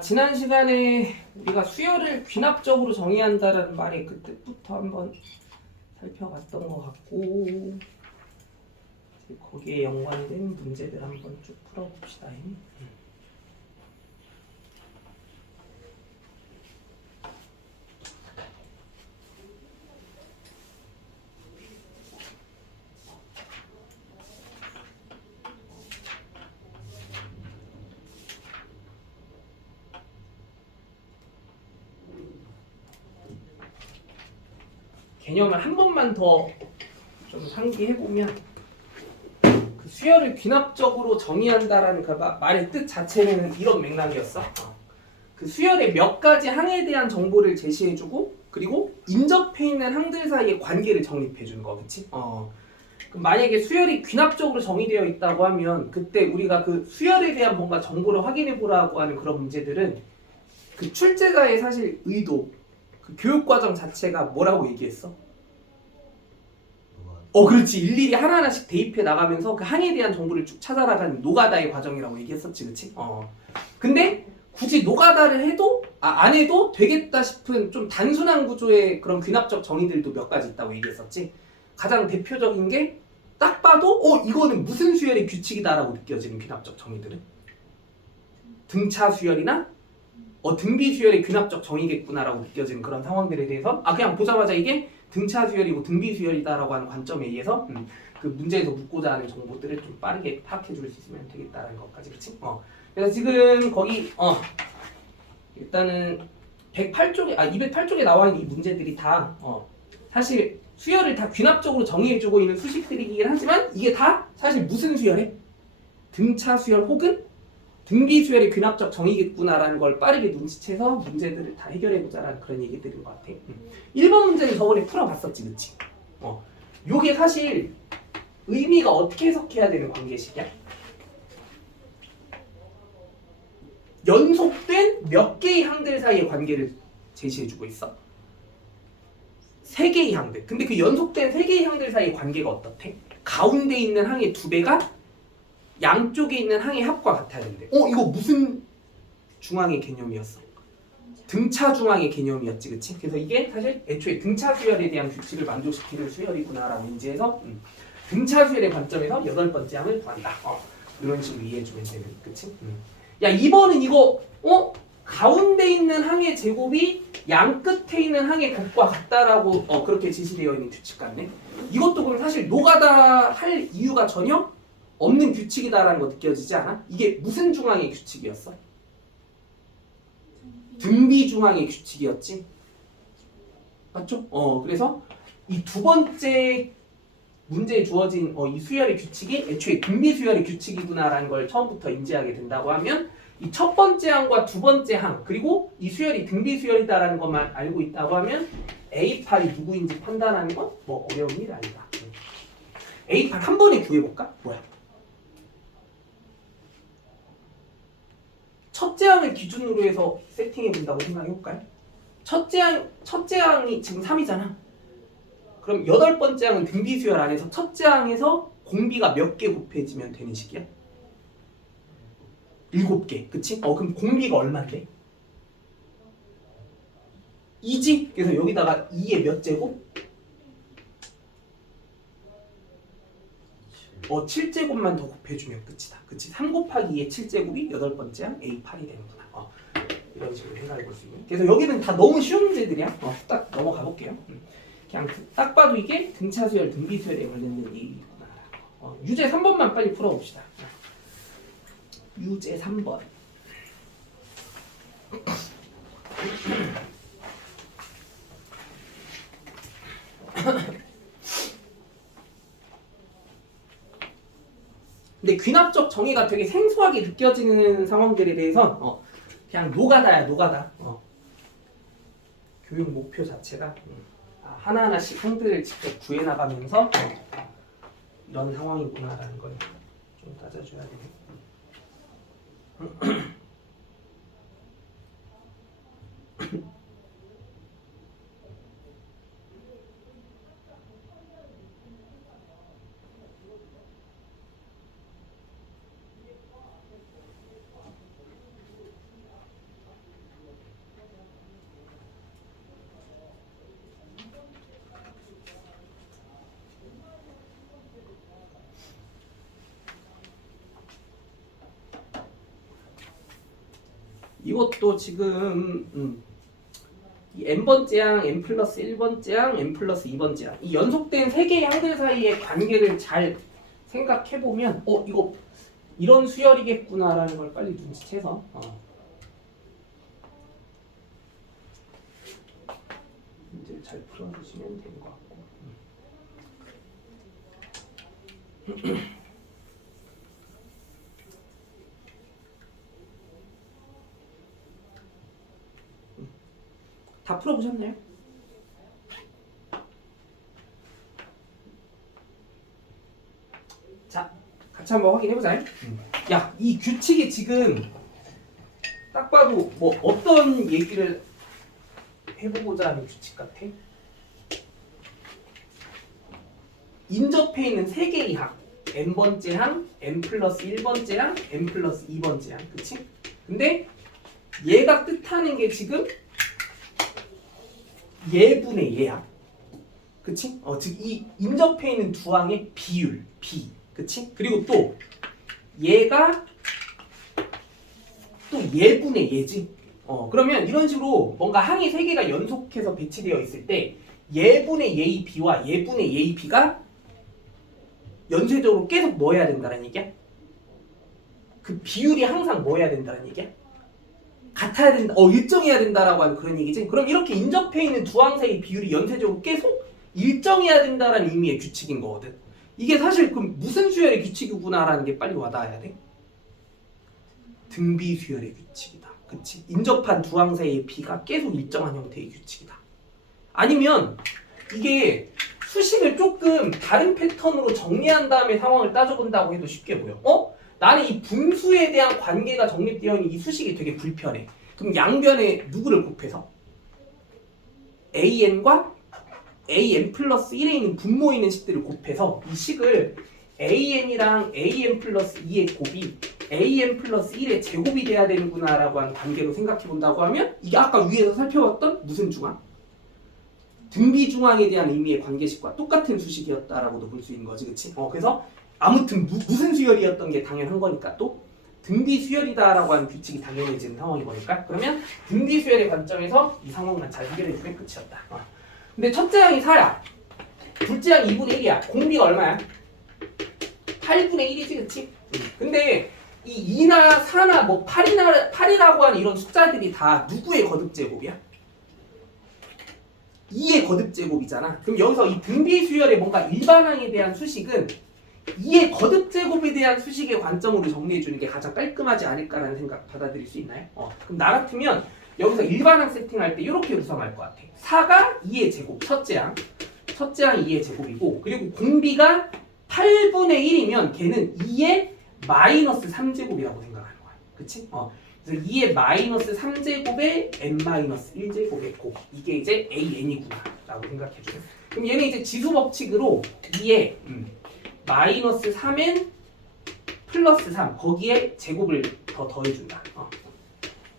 지난 시간에 우리가 수열을 귀납적으로 정의한다는 말이 그때부터 한번 살펴봤던 것 같고, 거기에 연관된 문제들 한번 쭉 풀어봅시다. 개념을 한 번만 더 좀 상기해보면, 그 수열을 귀납적으로 정의한다라는 그 말의 뜻 자체는 이런 맥락이었어. 그 수열의 몇 가지 항에 대한 정보를 제시해주고, 그리고 인접해 있는 항들 사이의 관계를 정립해주는 거, 그치? 그럼 만약에 수열이 귀납적으로 정의되어 있다고 하면, 그때 우리가 그 수열에 대한 뭔가 정보를 확인해보라고 하는 그런 문제들은 그 출제자의 사실 의도, 그 교육과정 자체가 뭐라고 얘기했어? 그렇지. 일일이 하나하나씩 대입해 나가면서 그 항에 대한 정보를 쭉 찾아나가는 노가다의 과정이라고 얘기했었지, 그치? 근데 굳이 노가다를 해도 안 해도 되겠다 싶은 좀 단순한 구조의 그런 귀납적 정의들도 몇 가지 있다고 얘기했었지. 가장 대표적인 게 딱 봐도 이거는 무슨 수열의 규칙이다라고 느껴지는 귀납적 정의들은 등차 수열이나 등비 수열의 귀납적 정의겠구나라고 느껴지는 그런 상황들에 대해서 그냥 보자마자 이게 등차 수열이고 등비 수열이다라고 하는 관점에 의해서 그 문제에서 묻고자 하는 정보들을 좀 빠르게 파악해 줄 수 있으면 되겠다라는 것까지, 그치? 그래서 지금 거기 일단은 108쪽에 208쪽에 나와 있는 이 문제들이 다 사실 수열을 다 귀납적으로 정의해주고 있는 수식들이긴 하지만 이게 다 사실 무슨 수열에? 등차 수열 혹은 등비 수열의 귀납적 정의겠구나라는 걸 빠르게 눈치채서 문제들을 다 해결해보자라는 그런 얘기들인 것 같아. 1번 문제는 저번에 풀어봤었지, 그치? 요게 사실 의미가 어떻게 해석해야 되는 관계식이야? 연속된 몇 개의 항들 사이의 관계를 제시해주고 있어. 3개의 항들. 근데 그 연속된 3개의 항들 사이의 관계가 어떻대? 가운데 있는 항의 2배가 양쪽에 있는 항의 합과 같아야 되는데 이거 무슨 중항의 개념이었어? 등차 중항의 개념이었지, 그치? 그래서 이게 사실 애초에 등차 수열에 대한 규칙을 만족시키는 수열이구나라고 인지해서 등차 수열의 관점에서 8번째 항을 구한다. 이런 식으로 이해해주면 되는, 그치? 야, 2번은 이거 가운데 있는 항의 제곱이 양 끝에 있는 항의 곱과 같다라고 그렇게 지시되어 있는 규칙 같네. 이것도 그럼 사실 노가다 할 이유가 전혀 없는 규칙이다라는 거 느껴지지 않아? 이게 무슨 중항의 규칙이었어? 등비 중항의 규칙이었지? 맞죠? 그래서 이 2번째 문제에 주어진 이 수열의 규칙이 애초에 등비 수열의 규칙이구나라는 걸 처음부터 인지하게 된다고 하면 이 첫 번째 항과 두 번째 항 그리고 이 수열이 등비 수열이다라는 것만 알고 있다고 하면 A8이 누구인지 판단하는 건 뭐 어려운 일이 아니다. A8 한 번에 구해볼까? 뭐야? 첫째 항을 기준으로 해서 세팅해 본다고 생각해 볼까요? 첫째 항이 지금 3이잖아. 그럼 8번째 항은 등비 수열 안에서 첫째 항에서 공비가 몇 개 곱해지면 되는 식이야? 7개. 그치? 그럼 공비가 얼마인데? 2지? 그래서 여기다가 2의 몇 제곱? 7제곱만 더 곱해주면 끝이다. 그치? 3 곱하기 2의 7제곱이 8번째 항 A8이 되는구나. 이런 식으로 생각해 볼 수 있는. 그래서 여기는 다 너무 쉬운 문제들이야. 딱 넘어가 볼게요. 그냥 딱 봐도 이게 등차 수열, 등비 수열에 관련된 얘기구나. 유제 3번만 빨리 풀어봅시다. 유제 3번. 근데 귀납적 정의가 되게 생소하게 느껴지는 상황들에 대해서 그냥 노가다야, 노가다. 교육 목표 자체가 하나하나씩 항들을 직접 구해나가면서 이런 상황이구나라는 걸 좀 따져줘야 되네. 이것도 지금 이 n번째 항, n 플러스 1번째 항, n 플러스 2번째 항 이 연속된 세 개의 항들 사이의 관계를 잘 생각해보면 이거 이런 수열이겠구나라는 걸 빨리 눈치채서 문제를 잘 풀어주시면 되는 것 같고 다 풀어보셨나요? 자, 같이 한번 확인해보자. 야, 이 규칙이 지금 딱 봐도 뭐 어떤 얘기를 해보고자 하는 규칙 같아? 인접해 있는 세 개의 항 n번째 항, n 플러스 1번째 항, n 플러스 2번째 항 그치? 근데 얘가 뜻하는 게 지금 얘분의 얘야. 그치? 즉 이 인접해 있는 두 항의 비율, B. 그치? 그리고 또 얘가 또 얘분의 얘지. 그러면 이런 식으로 뭔가 항이 세 개가 연속해서 배치되어 있을 때 얘분의 얘의 B와 얘분의 얘의 B가 연쇄적으로 계속 뭐 해야 된다는 얘기야? 그 비율이 항상 뭐 해야 된다는 얘기야? 같아야 된다, 일정해야 된다라고 하는 그런 얘기지. 그럼 이렇게 인접해 있는 두 항 사이 비율이 연쇄적으로 계속 일정해야 된다라는 의미의 규칙인 거거든. 이게 사실 그럼 무슨 수열의 규칙이구나라는 게 빨리 와닿아야 돼. 등비 수열의 규칙이다. 그치? 인접한 두 항 사이의 비가 계속 일정한 형태의 규칙이다. 아니면 이게 수식을 조금 다른 패턴으로 정리한 다음에 상황을 따져본다고 해도 쉽게 보여. 나는 이 분수에 대한 관계가 정립되어 있는 이 수식이 되게 불편해. 그럼 양변에 누구를 곱해서? an과 an 플러스 1에 있는 분모에 있는 식들을 곱해서 이 식을 an이랑 an 플러스 2의 곱이 an 플러스 1의 제곱이 돼야 되는구나 라고 하는 관계로 생각해 본다고 하면 이게 아까 위에서 살펴봤던 무슨 중항? 등비 중항에 대한 의미의 관계식과 똑같은 수식이었다라고도 볼 수 있는 거지, 그치? 그래서 아무튼 무슨 수열이었던 게 당연한 거니까 또 등비 수열이다라고 하는 규칙이 당연해지는 상황인 거니까 그러면 등비 수열의 관점에서 이 상황만 잘 해결해주면 끝이었다. 근데 첫째 항이 4야. 둘째 항이 2분의 1이야. 공비가 얼마야? 8분의 1이지, 그치? 근데 이 2나 4나 뭐 8이라고 하는 이런 숫자들이 다 누구의 거듭제곱이야? 2의 거듭제곱이잖아. 그럼 여기서 이 등비 수열의 뭔가 일반항에 대한 수식은 2의 거듭제곱에 대한 수식의 관점으로 정리해주는 게 가장 깔끔하지 않을까라는 생각 받아들일 수 있나요? 그럼 나 같으면 여기서 일반항 세팅할 때 이렇게 구성할 것 같아. 4가 2의 제곱, 첫째 항 2의 제곱이고 그리고 공비가 8분의 1이면 걔는 2의 마이너스 3제곱이라고 생각하는 거야. 그치? 그래서 2의 마이너스 3제곱에 n 마이너스 1제곱의 곱 이게 이제 an이구나 라고 생각해주세요. 그럼 얘는 이제 지수법칙으로 2의 마이너스 3n 플러스 3 거기에 제곱을 더 더해준다.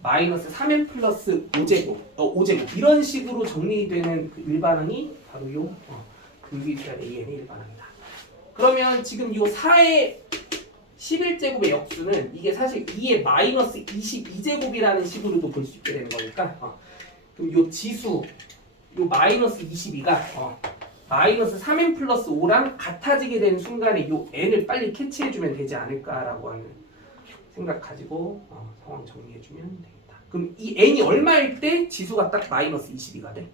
마이너스 3n 플러스 5제곱 이런 식으로 정리되는 그 일반항이 바로 요 등비수열 an의 일반항이다. 그러면 지금 요 4의 11제곱의 역수는 이게 사실 2의 마이너스 22제곱이라는 식으로도 볼 수 있게 되는 거니까 그럼 요 지수 요 마이너스 22가 마이너스 3n 플러스 5랑 같아지게 되는 순간에 요 n을 빨리 캐치해주면 되지 않을까라고 하는 생각 가지고 상황 정리해주면 되겠다. 그럼 이 n이 얼마일 때 지수가 딱 마이너스 22가 돼?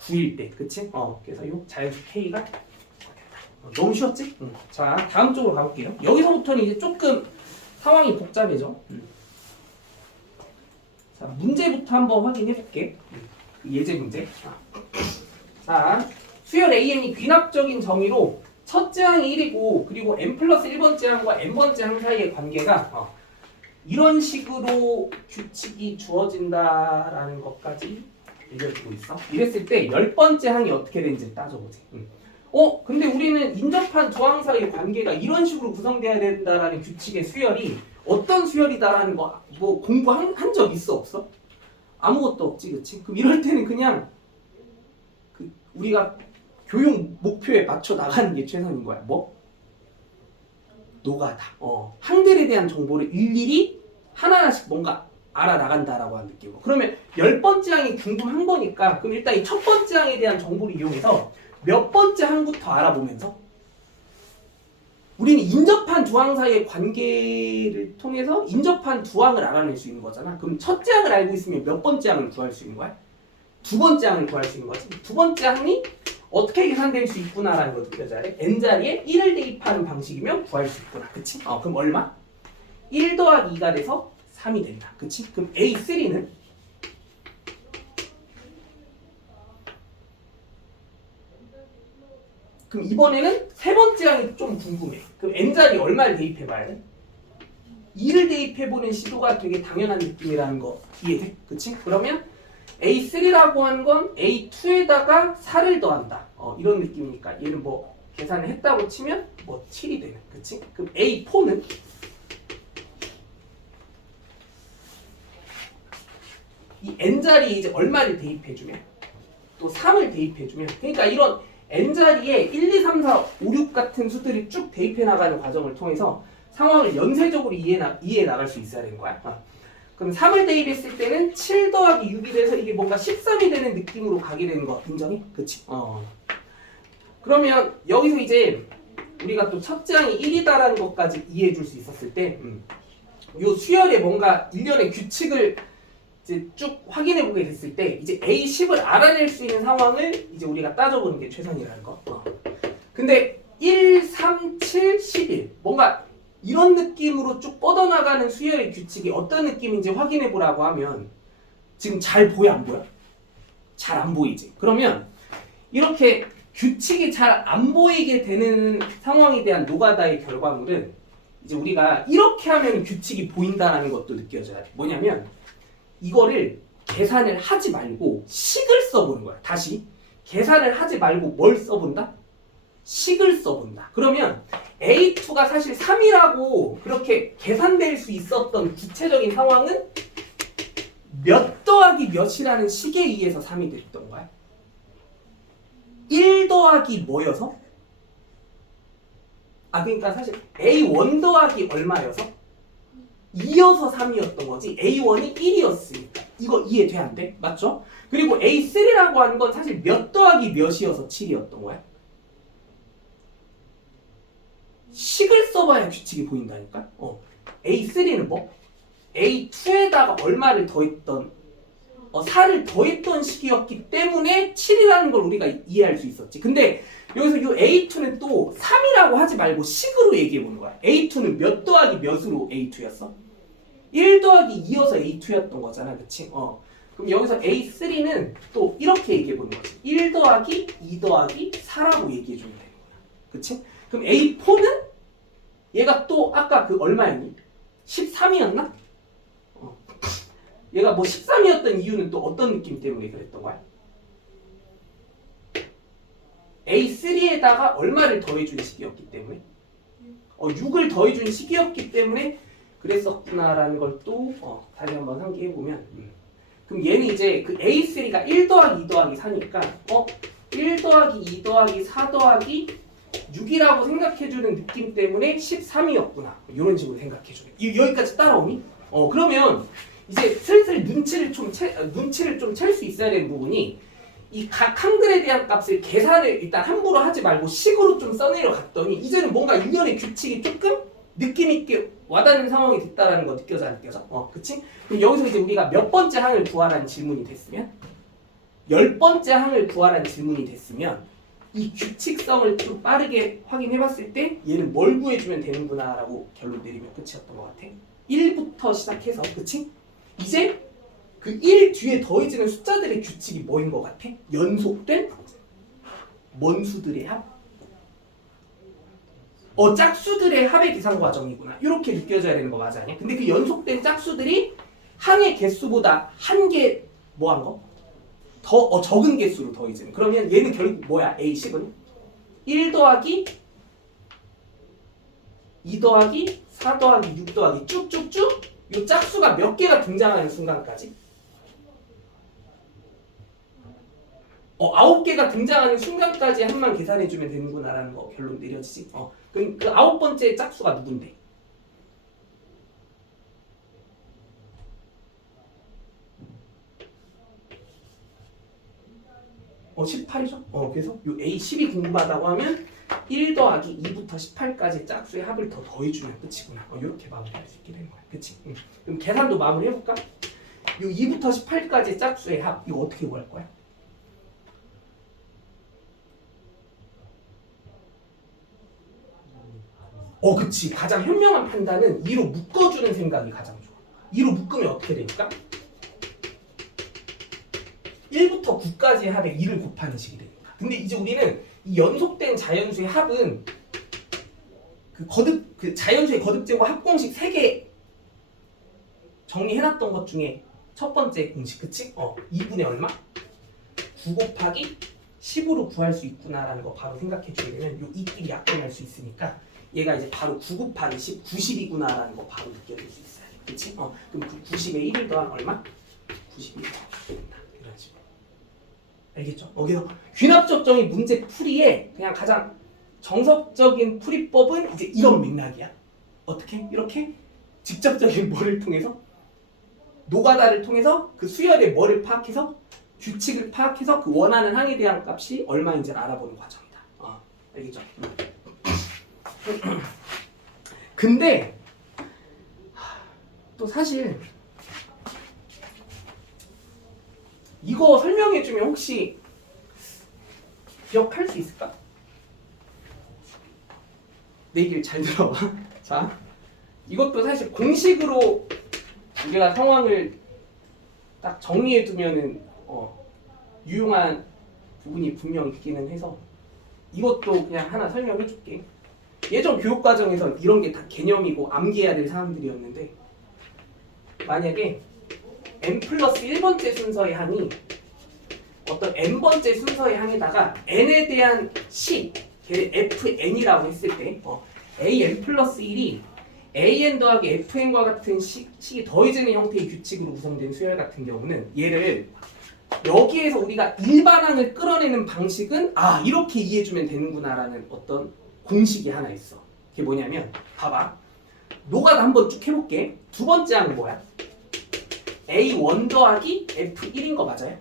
9일 때, 그치? 그래서 요 자연수 k가 너무 쉬웠지? 자, 다음 쪽으로 가볼게요. 여기서부터는 이제 조금 상황이 복잡해져. 자, 문제부터 한번 확인해 볼게. 예제 문제. 자, 수열 AN이 귀납적인 정의로 첫째 항이 1이고 그리고 n 플러스 1번째 항과 n번째 항 사이의 관계가 이런 식으로 규칙이 주어진다라는 것까지 얘기해주고 있어. 이랬을 때 10번째 항이 어떻게 되는지 따져보지. 근데 우리는 인접한 두 항 사이의 관계가 이런 식으로 구성돼야 된다라는 규칙의 수열이 어떤 수열이다라는 거 뭐 공부한 적 있어 없어? 아무것도 없지, 그치? 그럼 이럴 때는 그냥 우리가 교육 목표에 맞춰 나가는 게 최선인 거야. 뭐? 노가다. 항들에 대한 정보를 일일이 하나하나씩 뭔가 알아나간다라고 하는 느낌으로. 그러면 10번째 항이 궁금한 거니까 그럼 일단 이 첫 번째 항에 대한 정보를 이용해서 몇 번째 항부터 알아보면서 우리는 인접한 두 항 사이의 관계를 통해서 인접한 두 항을 알아낼 수 있는 거잖아. 그럼 첫째 항을 알고 있으면 몇 번째 항을 구할 수 있는 거야? 두 번째 항을 구할 수 있는 거지. 두 번째 항이 어떻게 계산될 수 있구나라는 걸 느껴져야 돼. n자리에 1을 대입하는 방식이면 구할 수 있구나. 그치? 그럼 얼마? 1 더하기 2가 돼서 3이 된다. 그치? 그럼 A3는 그럼 이번에는 세 번째 항이 좀 궁금해. 그럼 n자리 얼마를 대입해봐야 돼? 2를 대입해보는 시도가 되게 당연한 느낌이라는 거 이해돼? 그치? 그러면 A3라고 하는 건 A2에다가 4를 더한다. 이런 느낌이니까 얘는 뭐 계산을 했다고 치면 뭐 7이 되는. 그치? 그럼 A4는 이 n자리에 이제 얼마를 대입해주면 또 3을 대입해주면 그러니까 이런 n자리에 1, 2, 3, 4, 5, 6 같은 수들이 쭉 대입해 나가는 과정을 통해서 상황을 연쇄적으로 이해해 나갈 수 있어야 되는 거야. 그럼 3을 대입했을 때는 7 더하기 6이 돼서 이게 뭔가 13이 되는 느낌으로 가게 되는 거 인정해? 그치? 그러면 여기서 이제 우리가 또 첫째 항이 1이다라는 것까지 이해해 줄 수 있었을 때 요 수열에 뭔가 일련의 규칙을 이제 쭉 확인해 보게 됐을 때 이제 A10을 알아낼 수 있는 상황을 이제 우리가 따져보는 게 최선이라는 거. 근데 1, 3, 7, 11 뭔가 이런 느낌으로 쭉 뻗어나가는 수열의 규칙이 어떤 느낌인지 확인해 보라고 하면 지금 잘 보여 안 보여? 잘 안 보이지? 그러면 이렇게 규칙이 잘 안 보이게 되는 상황에 대한 노가다의 결과물은 이제 우리가 이렇게 하면 규칙이 보인다는 것도 느껴져야 돼. 뭐냐면 이거를 계산을 하지 말고 식을 써보는 거야. 다시 계산을 하지 말고 뭘 써본다? 식을 써본다. 그러면 A2가 사실 3이라고 그렇게 계산될 수 있었던 구체적인 상황은 몇 더하기 몇이라는 식에 의해서 3이 됐던 거야. 1 더하기 뭐여서? 그러니까 사실 A1 더하기 얼마여서? 2여서 3이었던 거지. A1이 1이었으니까. 이거 이해돼 안 돼? 맞죠? 그리고 A3라고 하는 건 사실 몇 더하기 몇이어서 7이었던 거야. 식을 써봐야 규칙이 보인다니까. A3는 뭐? A2에다가 얼마를 더했던 4를 더했던 식이었기 때문에 7이라는 걸 우리가 이해할 수 있었지. 근데 여기서 이 A2는 또 3이라고 하지 말고 식으로 얘기해 보는 거야. A2는 몇 더하기 몇으로 A2였어? 1 더하기 2여서 A2였던 거잖아. 그치? 그럼 여기서 A3는 또 이렇게 얘기해 보는 거지. 1 더하기 2 더하기 4라고 얘기해 주면 되는 거야. 그치? 그럼 A4는 얘가 또 아까 그 얼마였니? 13이었나? 얘가 뭐 13이었던 이유는 또 어떤 느낌 때문에 그랬던 거야? A3에다가 얼마를 더해준 식이었기 때문에 6을 더해준 식이었기 때문에 그랬었구나라는 걸 또 다시 한번 상기해보면 그럼 얘는 이제 그 A3가 1 더하기 2 더하기 4니까 1 더하기 2 더하기 4 더하기 6이라고 생각해주는 느낌 때문에 13이었구나 이런 식으로 생각해주네. 여기까지 따라오니? 그러면 이제 슬슬 눈치를 좀 챌 수 있어야 되는 부분이 이 각 항들에 대한 값을 계산을 일단 함부로 하지 말고 식으로 좀 써내려 갔더니 이제는 뭔가 일련의 규칙이 조금 느낌 있게 와닿는 상황이 됐다라는 거 느껴져 안 느껴져? 그치? 그럼 여기서 이제 우리가 몇 번째 항을 구하라는 질문이 됐으면 10번째 항을 구하라는 질문이 됐으면 이 규칙성을 좀 빠르게 확인해 봤을 때 얘는 뭘 구해주면 되는구나 라고 결론 내리면 끝이었던 것 같아. 1부터 시작해서 그치? 이제 그 1 뒤에 더해지는 숫자들의 규칙이 뭐인 것 같아? 연속된 뭔 수들의 합? 짝수들의 합의 계산 과정이구나. 이렇게 느껴져야 되는 거 맞아 아니야? 근데 그 연속된 짝수들이 항의 개수보다 한 개 뭐 한 거? 더 적은 개수로 더해지는. 그러면 얘는 결국 뭐야? A10은 1 더하기 2 더하기 4 더하기 6 더하기 쭉쭉쭉 이 짝수가 몇 개가 등장하는 순간까지 9개가 등장하는 순간까지 합만 계산해주면 되는구나라는 거 결론 내려지지. 그럼 그 9번째 짝수가 누군데? 18이죠? 그래서 요 A10이 궁금하다고 하면 1 더하기 2부터 18까지 짝수의 합을 더 더해주면 끝이구나. 이렇게 마무리할 수 있게 되는 거야. 그치? 그럼 계산도 마무리 해볼까? 요 2부터 18까지 짝수의 합 이거 어떻게 구할 거야? 그치. 가장 현명한 판단은 2로 묶어주는 생각이 가장 좋아. 2로 묶으면 어떻게 될까? 1부터 9까지의 합에 2를 곱하는 식이 되니까. 근데 이제 우리는 이 연속된 자연수의 합은 그 자연수의 거듭제곱 합공식 3개 정리해놨던 것 중에 첫 번째 공식, 그치? 2분의 얼마? 9 곱하기 10으로 구할 수 있구나라는 거 바로 생각해주게 되면 요 2끼리 약분할 수 있으니까 얘가 이제 바로 9 곱하기 10, 90이구나라는 거 바로 느껴질 수 있어요. 그치? 그럼 그 90에 1을 더한 얼마? 91 된다. 이런 식으로. 알겠죠? 그래서 귀납적정의 문제 풀이에 그냥 가장 정석적인 풀이법은 이제 이런 맥락이야. 어떻게? 이렇게 직접적인 뭐를 통해서 노가다를 통해서 그 수열의 뭐를 파악해서 규칙을 파악해서 그 원하는 항에 대한 값이 얼마인지를 알아보는 과정이다. 알겠죠? 근데 또 사실 이거 설명해주면 혹시 기억할 수 있을까? 내 얘기를 잘 들어봐. 자, 이것도 사실 공식으로 우리가 상황을 딱 정리해두면은 유용한 부분이 분명 있기는 해서 이것도 그냥 하나 설명해줄게. 예전 교육과정에서 이런 게 다 개념이고 암기해야 될 사람들이었는데 만약에 n 플러스 1번째 순서의 항이 어떤 n번째 순서의 항에다가 n에 대한 식, 걔를 fn이라고 했을 때 an 플러스 1이 an 더하기 fn과 같은 식이 더해지는 형태의 규칙으로 구성된 수열 같은 경우는 얘를 여기에서 우리가 일반항을 끌어내는 방식은 이렇게 이해해주면 되는구나라는 어떤 공식이 하나 있어. 그게 뭐냐면 봐봐. 노가다 한번 쭉 해볼게. 두 번째 항은 뭐야? A1 더하기 F1인 거 맞아요?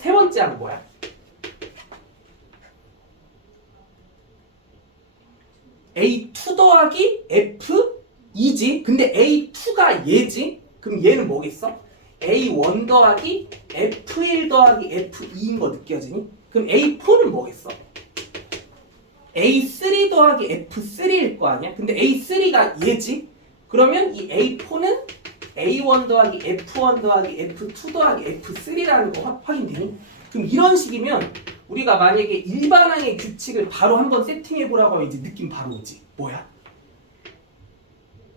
세 번째 항은 뭐야? A2 더하기 F2지? 근데 A2가 얘지? 그럼 얘는 뭐겠어? A1 더하기 F1 더하기 F2인 거 느껴지니? 그럼 A4는 뭐겠어? A3 더하기 F3일 거 아니야? 근데 A3가 얘지? 그러면 이 A4는 A1 더하기 F1 더하기 F2 더하기 F3라는 거 확인되니? 그럼 이런 식이면 우리가 만약에 일반항의 규칙을 바로 한번 세팅해보라고 하면 이제 느낌 바로 오지. 뭐야?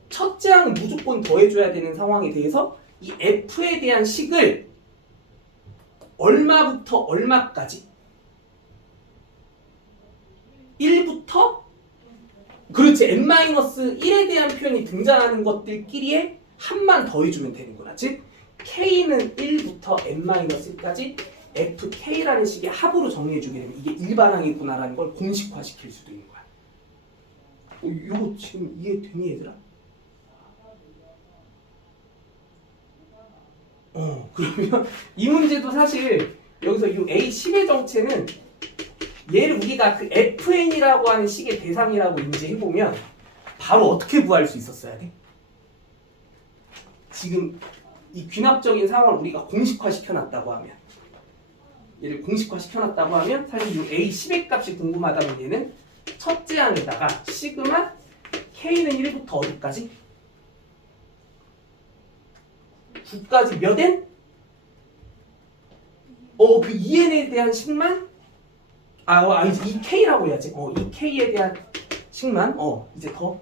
첫째 항은 무조건 더해줘야 되는 상황에 대해서 이 F에 대한 식을 얼마부터 얼마까지? 1부터 그렇지 n-1에 대한 표현이 등장하는 것들끼리의 합만 더해주면 되는구나. 즉 k는 1부터 n-1까지 fk라는 식의 합으로 정리해주게 되면 이게 일반항이구나라는 걸 공식화시킬 수도 있는 거야. 이거 지금 이해되니 얘들아? 그러면 이 문제도 사실 여기서 이 A10의 정체는 얘를 우리가 그 FN이라고 하는 식의 대상이라고 인지해보면 바로 어떻게 구할 수 있었어야 돼? 지금 이 귀납적인 상황을 우리가 공식화시켜놨다고 하면 얘를 공식화시켜놨다고 하면 사실 이 A10의 값이 궁금하다면 얘는 첫째 항에다가 시그마 K는 1부터 어디까지? 9까지 몇 n? 그 2n에 대한 식만 이제 2K라고 해야지. 2K에 대한 식만 이제 더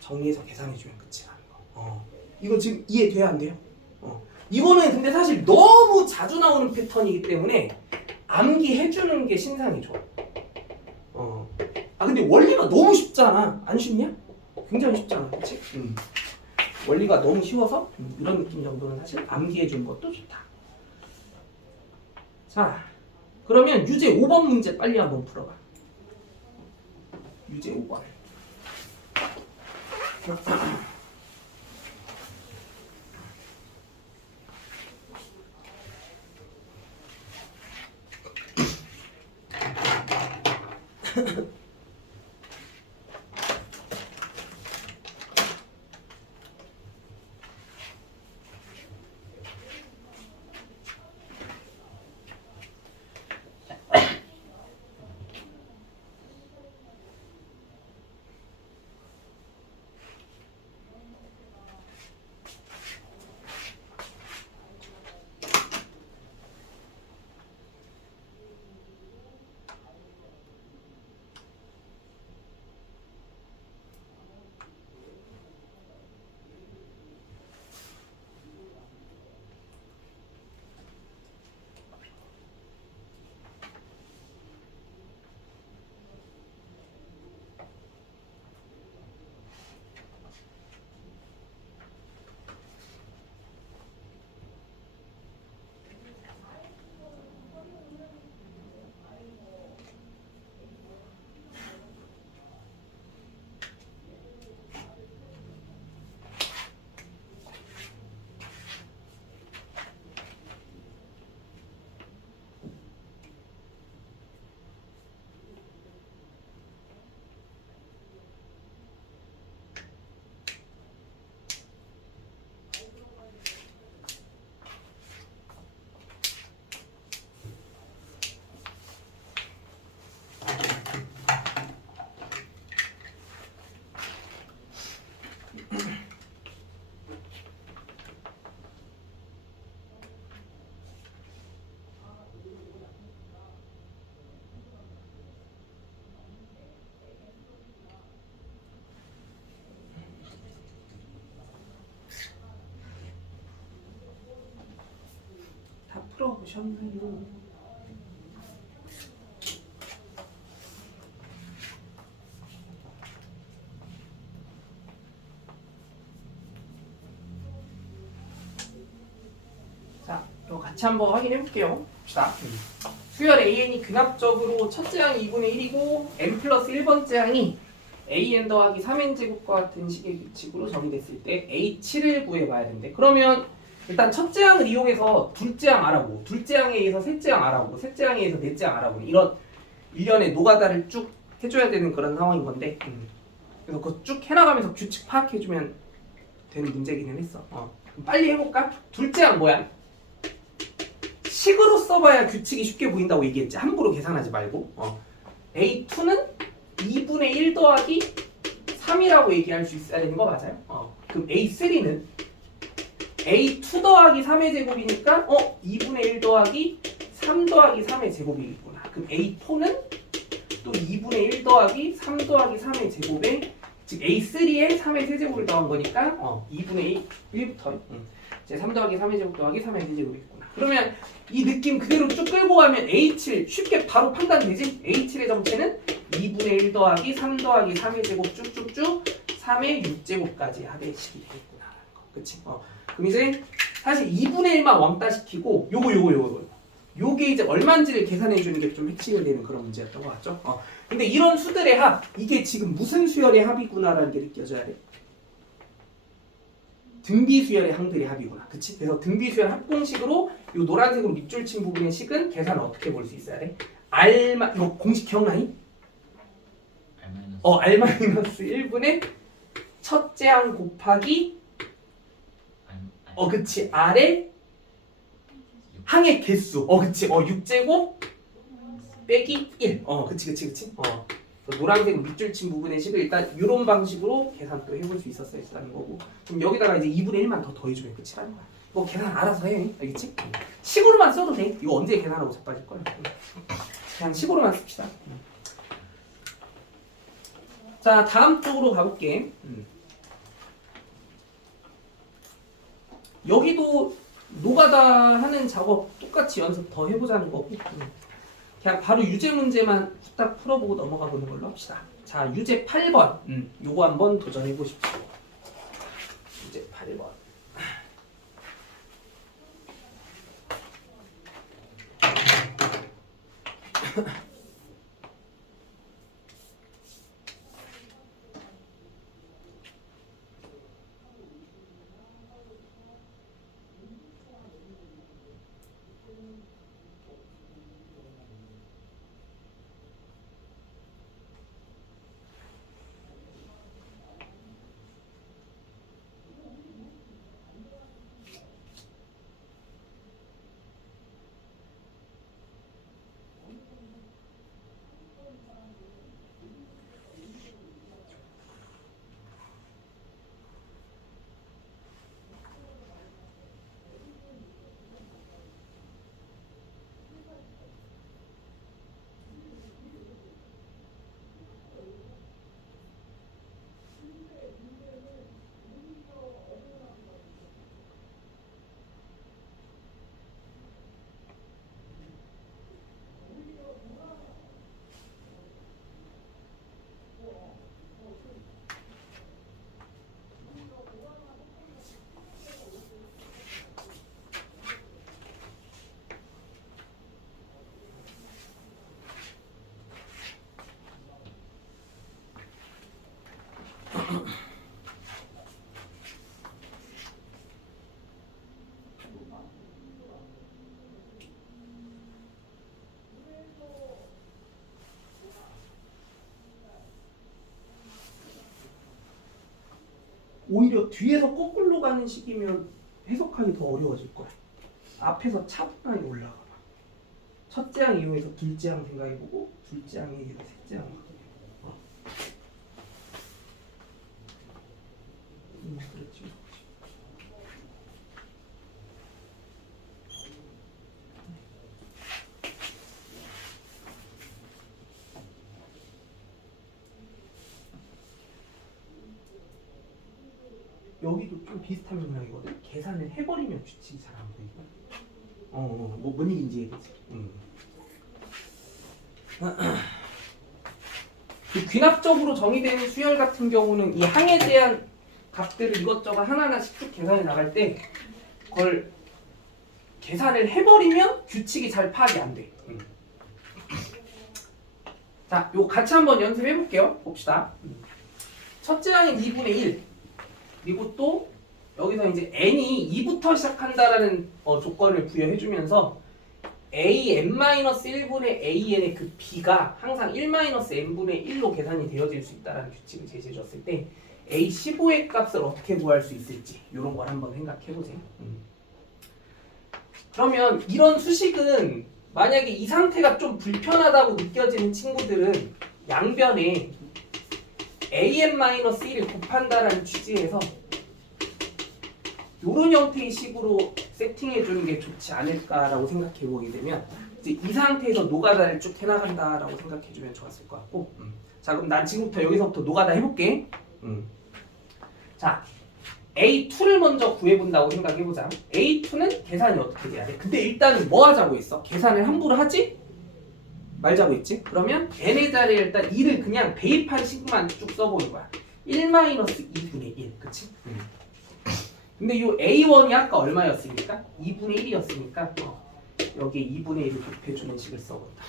정리해서 계산해주면 끝이라는 거. 이거 지금 이해돼야 안 돼요? 이거는 근데 사실 너무 자주 나오는 패턴이기 때문에 암기해주는 게 신상이 좋아. 근데 원리가 너무 쉽잖아. 안 쉽냐? 굉장히 쉽잖아, 그렇지? 원리가 너무 쉬워서 이런 느낌 정도는 사실 암기해주는 것도 좋다. 자, 그러면 유제 5번 문제 빨리 한번 풀어봐. 유제 5번. 다 풀어보셨나요? 자, 이거 같이 한번 확인해 볼게요. 봅시다. 수열 AN이 근합적으로 첫째 항이 2분의 1이고 n 플러스 1번째 항이 AN 더하기 3n제곱과 같은 식의 규칙으로 정의됐을 때 H를 구해봐야 되는데, 그러면 일단 첫째 항을 이용해서 둘째 항 알아보고, 둘째 항에 의해서 셋째 항 알아보고, 셋째 항에 의해서 넷째 항 알아보고, 이런 일련의 노가다를 쭉 해줘야 되는 그런 상황인 건데, 그래서 그거 쭉 해나가면서 규칙 파악해주면 되는 문제기는 했어. 그럼 빨리 해볼까? 둘째 항 뭐야? 식으로 써봐야 규칙이 쉽게 보인다고 얘기했지. 함부로 계산하지 말고. A2는 2분의 1 더하기 3이라고 얘기할 수 있어야 되는 거 맞아요? 그럼 A3는 A2 더하기 3의 제곱이니까 2분의 1 더하기 3 더하기 3의 제곱이겠구나. 그럼 A4는 또 2분의 1 더하기 3 더하기 3의 제곱에, 즉 A3에 3의 세제곱을 더한 거니까 2분의 1부터 이제 3 더하기 3의 제곱 더하기 3의 세제곱이겠구나. 그러면 이 느낌 그대로 쭉 끌고 가면 A7 쉽게 바로 판단되지? A7의 정체는 2분의 1 더하기 3 더하기 3의 제곱 쭉쭉쭉 3의 6제곱까지 합의식이 되겠구나. 그치? 그럼 이제 사실 2분의 1만 왕따 시키고 요게 이제 얼마인지를 계산해 주는 게 좀 핵심이 되는 그런 문제였던 것 같죠? 근데 이런 수들의 합, 이게 지금 무슨 수열의 합이구나라는 게 느껴져야 돼. 등비수열의 항들의 합이구나. 그치? 그래서 등비수열 합공식으로 요 노란색으로 밑줄 친 부분의 식은 계산을 어떻게 볼 수 있어야 돼? 이거 공식 기억나니? R-1분의 첫째 항 곱하기 그치, R의 항의 개수. 그치. 6제곱 빼기 1. 그치. 노란색 밑줄 친 부분의 식을 일단 이런 방식으로 계산 또 해볼 수 있었다는 거고. 그럼 여기다가 이제 2분의 1만 더 더해주면 끝이라는 거야. 뭐 계산 알아서 해. 알겠지? 식으로만 써도 돼. 이거 언제 계산하고 자빠질 거야. 그냥 식으로만 씁시다. 자, 다음 쪽으로 가볼게. 여기도 노가다 하는 작업 똑같이 연습 더 해보자는 거고, 그냥 바로 유제 문제만 후딱 풀어보고 넘어가 보는 걸로 합시다. 자, 유제 8번. 요거 한번 도전해 보십시오. 유제 8번. 오히려 뒤에서 거꾸로 가는 식이면 해석하기 더 어려워질 거야. 앞에서 차분하게 올라가 봐. 첫째 항 이용해서 둘째 항 생각해보고, 둘째 항 이용해서 셋째 항 생각해보고. 그렇지. 여기도 좀 비슷한 맥락이거든. 계산을 해버리면 규칙이 잘 안 보이고. 뭐 뭔 얘기인지 얘기지. 그 귀납적으로 정의된 수열 같은 경우는 이 항에 대한 값들을 이것저것 하나하나씩 쭉 계산해 나갈 때 그걸 계산을 해버리면 규칙이 잘 파악이 안 돼. 자, 요거 같이 한번 연습해 볼게요. 봅시다. 첫째 항은 2분의 1. 그리고 또 여기서 이제 n이 2부터 시작한다라는 조건을 부여해주면서 an-1분의 an의 그 b가 항상 1-n분의 1로 계산이 되어질 수 있다는 규칙을 제시해줬을 때 a15의 값을 어떻게 구할 수 있을지 이런 걸 한번 생각해보세요. 그러면 이런 수식은 만약에 이 상태가 좀 불편하다고 느껴지는 친구들은 양변에 an-1을 곱한다라는 취지에서 이런 형태의 식으로 세팅해 주는 게 좋지 않을까라고 생각해 보게 되면 이제 이 상태에서 노가다를 쭉 해나간다라고 생각해 주면 좋았을 것 같고. 자, 그럼 난 지금부터 여기서부터 노가다 해볼게. 자, A2를 먼저 구해본다고 생각해보자. A2는 계산이 어떻게 돼야 돼? 근데 일단은 뭐 하자고 했어? 계산을 함부로 하지 말자고 했지? 그러면 n의 자리에 일단 2를 그냥 대입한 식만 쭉 써보는 거야. 1-2분의 1, 그치? 근데 이 A1이 아까 얼마였습니까? 2분의 1이었으니까 여기에 2분의 1을 곱해주는 식을 써본다.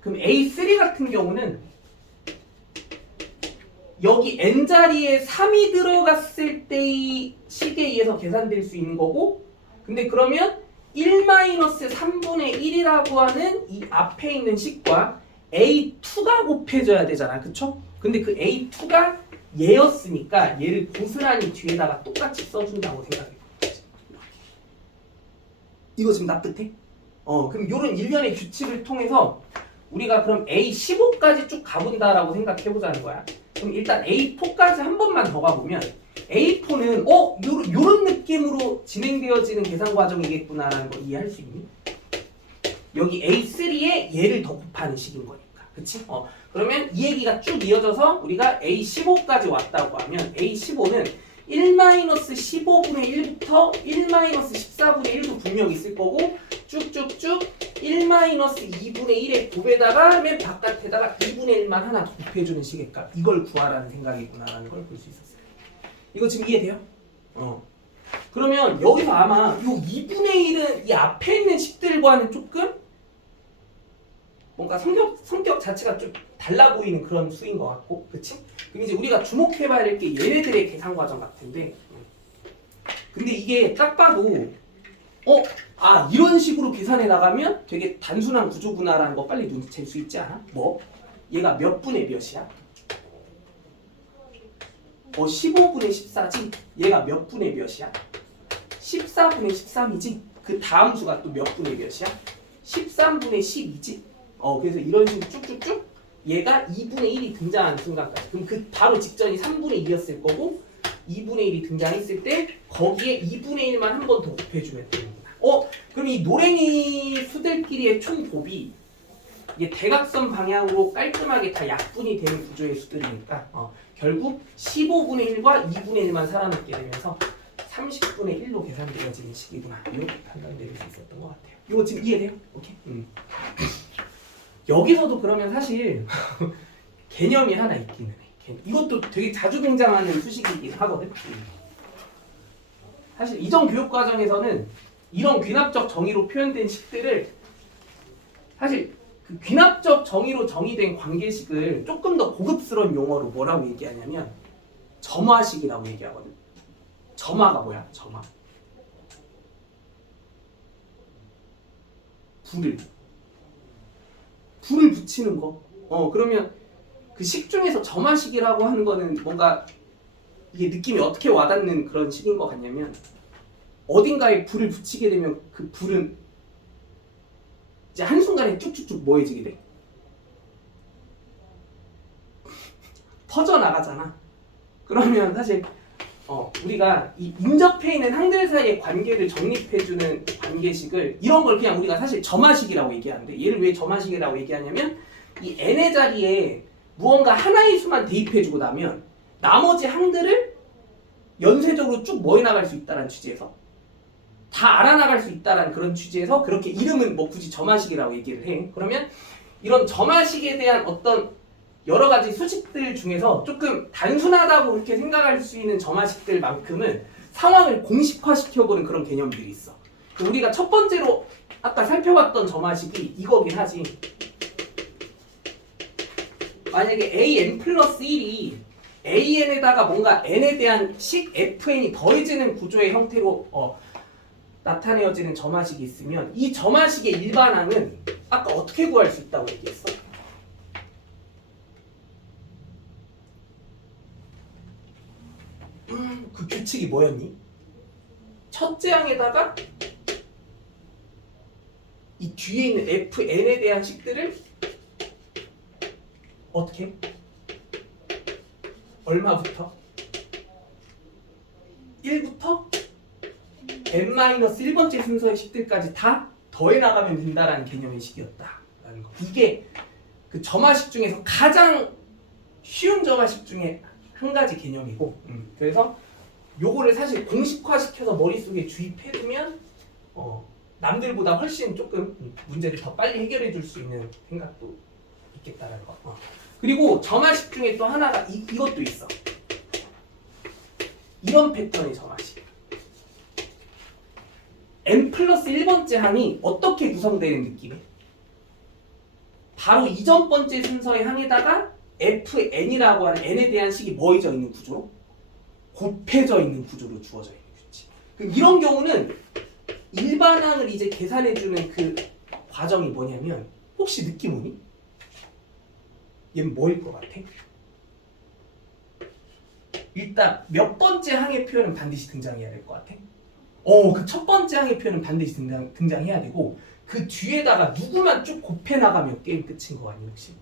그럼 A3 같은 경우는 여기 n자리에 3이 들어갔을 때의 식에 의해서 계산될 수 있는 거고, 근데 그러면 1-3분의 1이라고 하는 이 앞에 있는 식과 A2가 곱해져야 되잖아. 그쵸? 근데 그 A2가 얘였으니까 얘를 고스란히 뒤에다가 똑같이 써준다고 생각해. 이거 지금 납득해? 그럼 이런 일련의 규칙을 통해서 우리가 그럼 A15까지 쭉 가본다라고 생각해보자는 거야. 그럼 일단 A4까지 한 번만 더 가보면 A4는 요런 느낌으로 진행되어지는 계산 과정이겠구나라는 거 이해할 수 있니? 여기 A3에 얘를 더 곱하는 식인 거니까. 그치? 그러면 이 얘기가 쭉 이어져서 우리가 A15까지 왔다고 하면 A15는 1-15분의 1부터 1-14분의 1도 분명히 있을 거고 쭉쭉쭉 1-2분의 1의 곱에다가 맨 바깥에다가 2분의 1만 하나 더 곱해주는 식의 값. 이걸 구하라는 생각이구나라는 걸 볼 수 있었어요. 이거 지금 이해돼요? 그러면 여기서 아마 요 2분의 1은 이 앞에 있는 식들과는 조금 뭔가 성격 자체가 좀 달라 보이는 그런 수인 것 같고, 그치? 그럼 이제 우리가 주목해봐야 될 게 얘네들의 계산 과정 같은데, 근데 이게 딱 봐도 이런 식으로 계산해 나가면 되게 단순한 구조구나라는 거 빨리 눈치챌 수 있지 않아? 뭐? 얘가 몇 분의 몇이야? 15분의 14지? 얘가 몇 분의 몇이야? 14분의 13이지? 그 다음 수가 또 몇 분의 몇이야? 13분의 12지? 그래서 이런 식으로 쭉쭉쭉 얘가 2분의 1이 등장하는 순간까지. 그럼 그 바로 직전이 3분의 2였을 거고 2분의 1이 등장했을 때 거기에 2분의 1만 한 번 더 곱해주면 되는구나. 그럼 이 노랭이 수들끼리의 총 곱이 이게 대각선 방향으로 깔끔하게 다 약분이 되는 구조의 수들이니까 결국 15분의 1과 2분의 1만 살아남게 되면서 30분의 1로 계산되어지는 식이구나. 이렇게 판단 내릴 수 있었던 것 같아요. 이거 지금 이해돼요? 오케이. 여기서도 그러면 사실 개념이 하나 있기는 해. 이것도 되게 자주 등장하는 수식이긴 하거든. 사실 이전 교육 과정에서는 이런 귀납적 정의로 표현된 식들을 사실 그 귀납적 정의로 정의된 관계식을 조금 더 고급스러운 용어로 뭐라고 얘기하냐면 점화식이라고 얘기하거든. 점화가 뭐야? 점화. 불을 붙이는 거. 그러면 그 식 중에서 점화식이라고 하는 거는 뭔가 이게 느낌이 어떻게 와닿는 그런 식인 것 같냐면 어딘가에 불을 붙이게 되면 그 불은 이제 한순간에 쭉쭉쭉 뭐해지게 돼? 퍼져나가잖아. 그러면 사실 우리가 이 인접해 있는 항들 사이의 관계를 정립해주는 관계식을 이런 걸 그냥 우리가 사실 점화식이라고 얘기하는데 얘를 왜 점화식이라고 얘기하냐면 이 n의 자리에 무언가 하나의 수만 대입해주고 나면 나머지 항들을 연쇄적으로 쭉 뭐해 나갈 수 있다는 취지에서 다 알아나갈 수 있다는 그런 취지에서 그렇게 이름은 뭐 굳이 점화식이라고 얘기를 해. 그러면 이런 점화식에 대한 어떤 여러 가지 수식들 중에서 조금 단순하다고 이렇게 생각할 수 있는 점화식들만큼은 상황을 공식화시켜보는 그런 개념들이 있어. 우리가 첫 번째로 아까 살펴봤던 점화식이 이거긴 하지. 만약에 an 플러스 1이 an에다가 뭔가 n에 대한 식 fn이 더해지는 구조의 형태로 나타내어지는 점화식이 있으면 이 점화식의 일반항은 아까 어떻게 구할 수 있다고 얘기했어? 그 규칙이 뭐였니? 첫째 항에다가 이 뒤에 있는 fn에 대한 식들을 어떻게? 얼마부터? 1부터 n-1번째 순서의 식들까지 다 더해 나가면 된다라는 개념의 식이었다라는 거. 이게 그 점화식 중에서 가장 쉬운 점화식 중에 한 가지 개념이고, 그래서 요거를 사실 공식화시켜서 머릿속에 주입해두면 남들보다 훨씬 조금 문제를 더 빨리 해결해 줄 수 있는 생각도 있겠다라는 거. 그리고 점화식 중에 또 하나가 이것도 있어. 이런 패턴의 점화식. n 플러스 1번째 항이 어떻게 구성되는 느낌이야? 바로 이전 번째 순서의 항에다가 fn이라고 하는 n에 대한 식이 뭐해져 있는 구조로? 곱해져 있는 구조로 주어져 있는 규칙. 그럼 이런 경우는 일반항을 이제 계산해주는 그 과정이 뭐냐면 혹시 느낌 오니? 얘는 뭐일 것 같아? 일단 몇 번째 항의 표현은 반드시 등장해야 될 것 같아? 그 첫 번째 항의 표현은 반드시 등장해야 되고 그 뒤에다가 누구만 쭉 곱해 나가면 게임 끝인 거 아니야 혹시?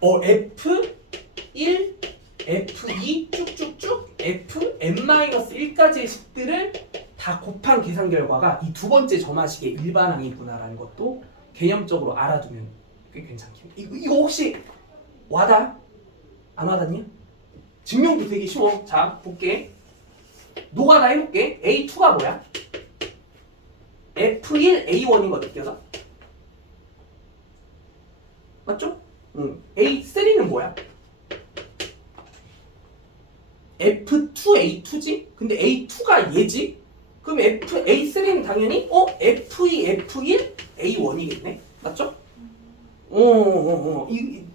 F1 F2 쭉쭉쭉 Fn-1까지의 식들을 다 곱한 계산 결과가 이 두 번째 점화식의 일반항이구나라는 것도 개념적으로 알아두면 꽤 괜찮겠네. 이거 혹시 와닿아? 안 와닿냐? 증명도 되게 쉬워. 자, 볼게. 노가다 해볼게. A2가 뭐야? F1, A1인 거 느껴져? 맞죠? 응. A3는 뭐야? F2, A2지? 근데 A2가 얘지? 그럼 A3는 당연히 F2, F1, A1이겠네? 맞죠?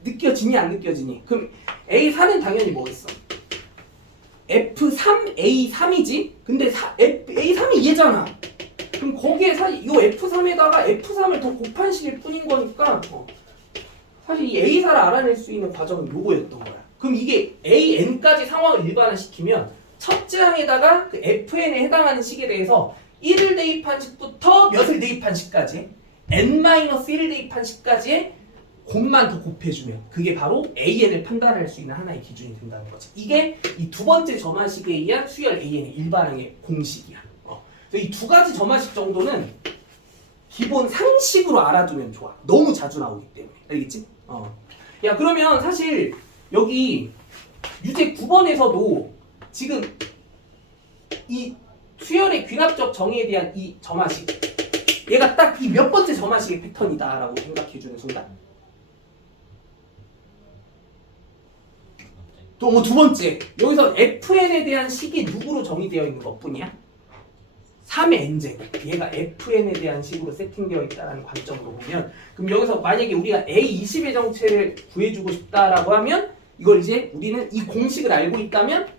느껴지니 안 느껴지니? 그럼 A4는 당연히 뭐겠어? F3, A3이지? 근데 A3이 얘잖아. 그럼 거기에 사실 이 F3에다가 F3을 더 곱한 식일 뿐인 거니까 사실 이 A4를 알아낼 수 있는 과정은 요거였던 거야. 그럼 이게 AN까지 상황을 일반화시키면 첫째 항에다가 그 FN에 해당하는 식에 대해서 1을 대입한 식부터 몇을 대입한 식까지 N-1을 대입한 식까지의 곱만 더 곱해주면 그게 바로 AN을 판단할 수 있는 하나의 기준이 된다는 거지. 이게 이 두 번째 점화식에 의한 수열 AN의 일반항의 공식이야. 그래서 이 두 가지 점화식 정도는 기본 상식으로 알아두면 좋아. 너무 자주 나오기 때문에. 알겠지? 야, 그러면 사실 여기 유제 9번에서도 지금 이 수열의 귀납적 정의에 대한 이 점화식, 얘가 딱 이 몇 번째 점화식의 패턴이다라고 생각해주는 순간, 또 뭐 두 번째, 여기서 FN에 대한 식이 누구로 정의되어 있는 것뿐이야? 3의 n제곱, 얘가 FN에 대한 식으로 세팅되어 있다는 관점으로 보면, 그럼 여기서 만약에 우리가 A20의 정체를 구해주고 싶다라고 하면 이걸 이제 우리는 이 공식을 알고 있다면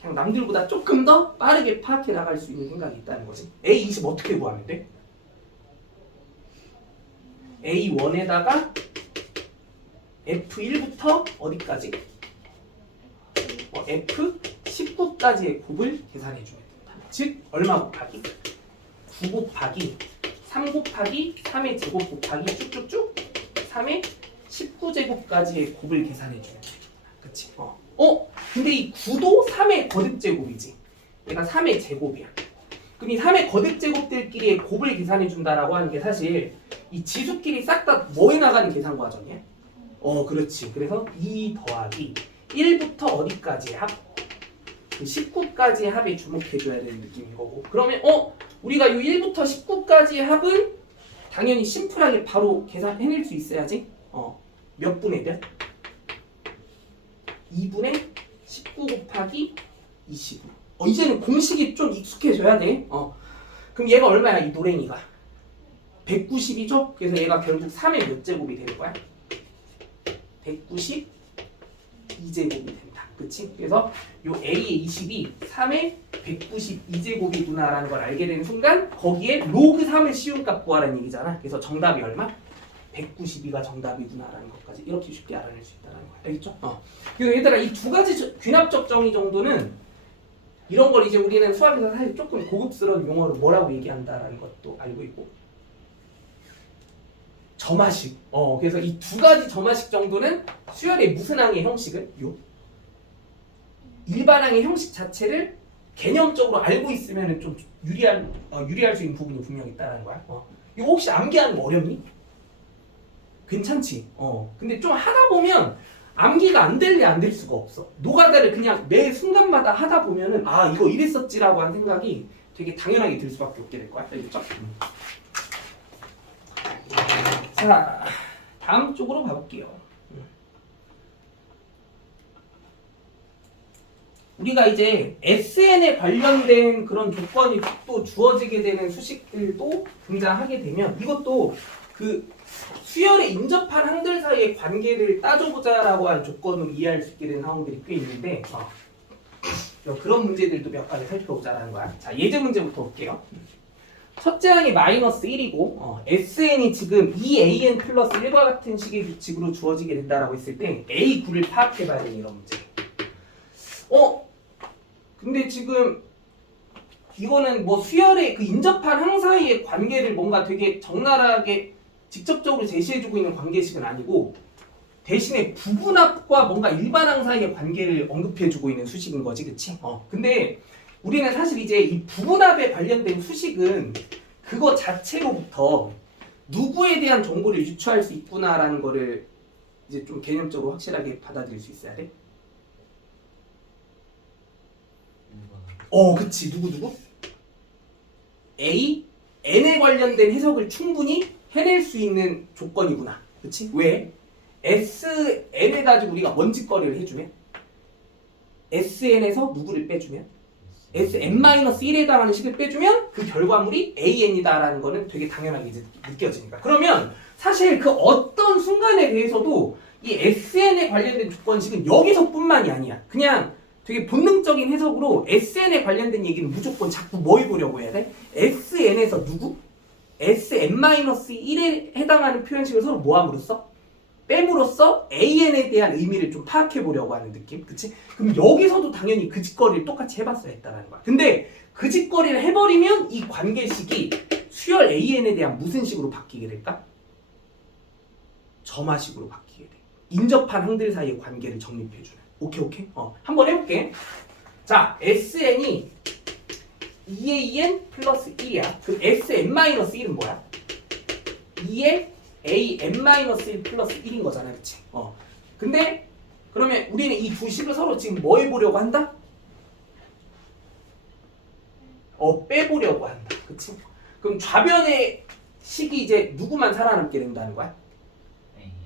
그냥 남들보다 조금 더 빠르게 파악해 나갈 수 있는 생각이 있다는 거지. A20 어떻게 구하면 돼? A1에다가 F1부터 어디까지? F19까지의 곱을 계산해 줘야 된다. 즉 얼마 곱하기? 9 곱하기 3 곱하기 3의 제곱 곱하기 쭉쭉쭉 3의 19제곱까지의 곱을 계산해 줘야 돼. 그치? 근데 이 9도 3의 거듭제곱이지. 얘가 3의 제곱이야. 그럼 이 3의 거듭제곱들끼리의 곱을 계산해 준다라고 하는 게 사실 이 지수끼리 싹 다 뭐에 나가는 계산 과정이야? 그렇지. 그래서 2 더하기 1부터 어디까지의 합? 그 19까지의 합에 주목해줘야 되는 느낌인 거고. 그러면 우리가 이 1부터 19까지의 합은 당연히 심플하게 바로 계산해낼 수 있어야지. 몇 분의 몇? 2분의 19 곱하기 20. 이제는 공식이 좀 익숙해져야 돼. 그럼 얘가 얼마야, 이 노랭이가? 190이죠? 그래서 얘가 결국 3의 몇 제곱이 되는 거야? 192제곱이 된다. 그치? 그래서 요 A의 20이 3의 192제곱이구나라는 걸 알게 되는 순간 거기에 로그 3을 시험값 구하라는 얘기잖아. 그래서 정답이 얼마? 192가 정답이구나라는 것까지 이렇게 쉽게 알아낼 수 있다는 거야. 알겠죠? 그래서 얘들아, 이 두 가지 귀납적 정의 정도는 이런 걸 이제 우리는 수학에서 사실 조금 고급스러운 용어로 뭐라고 얘기한다라는 것도 알고 있고, 점화식. 그래서 이 두 가지 점화식 정도는 수열의 무슨 항의 형식은 요 일반항의 형식 자체를 개념적으로 알고 있으면 좀 유리할 수 있는 부분이 분명히 있다는 거야. 이거 혹시 암기하는 거 어렵니? 괜찮지? 근데 좀 하다 보면 암기가 안 될래 안 될 수가 없어. 노가다를 그냥 매 순간마다 하다 보면은 이거 이랬었지라고 한 생각이 되게 당연하게 들 수밖에 없게 될 거야. 알겠죠? 자, 다음 쪽으로 가볼게요. 우리가 이제 SN에 관련된 그런 조건이 또 주어지게 되는 수식들도 등장하게 되면 이것도 그 수열에 인접한 항들 사이의 관계를 따져보자라고 한 조건으로 이해할 수 있게 되는 상황들이 꽤 있는데 그런 문제들도 몇 가지 살펴보자라는 거야. 자, 예제 문제부터 볼게요. 첫째 항이 마이너스 1이고 SN이 지금 2AN 플러스 1과 같은 식의 규칙으로 주어지게 된다라고 했을 때 A9를 파악해봐야 되는 이런 문제. 근데 지금 이거는 뭐 수열의 그 인접한 항 사이의 관계를 뭔가 되게 적나라하게 직접적으로 제시해주고 있는 관계식은 아니고 대신에 부분합과 뭔가 일반항 사이의 관계를 언급해주고 있는 수식인 거지, 그치? 근데 우리는 사실 이제 이 부분합에 관련된 수식은 그거 자체로부터 누구에 대한 정보를 유추할 수 있구나라는 거를 이제 좀 개념적으로 확실하게 받아들일 수 있어야 돼. 그치. 누구? A, N에 관련된 해석을 충분히 해낼 수 있는 조건이구나. 그치? 왜? SN에 가지고 우리가 먼지거리를 해주면 SN에서 누구를 빼주면 Sn-1에 해당하는 식을 빼주면 그 결과물이 AN이다라는 거는 되게 당연하게 이제 느껴지니까. 그러면 사실 그 어떤 순간에 대해서도 이 SN에 관련된 조건식은 여기서뿐만이 아니야. 그냥 되게 본능적인 해석으로 SN에 관련된 얘기는 무조건 자꾸 뭐 해보려고 해야 돼? SN에서 누구? Sn-1에 해당하는 표현식을 서로 모함으로써 뺨으로써 AN에 대한 의미를 좀 파악해 보려고 하는 느낌, 그치? 그럼 여기서도 당연히 그 짓거리를 똑같이 해봤어야 했다는 거야. 근데 그 짓거리를 해버리면 이 관계식이 수열 AN에 대한 무슨 식으로 바뀌게 될까? 점화식으로 바뀌게 돼. 인접한 항들 사이의 관계를 정립해주는. 오케이. 한번 해볼게. 자, SN이 EAN 플러스 1이야. 그럼 SN-1은 뭐야? 2의 AN-1 플러스 1인 거잖아, 그치? 근데 그러면 우리는 이 두 식을 서로 지금 뭐 해보려고 한다? 빼보려고 한다, 그치? 그럼 좌변의 식이 이제 누구만 살아남게 된다는 거야?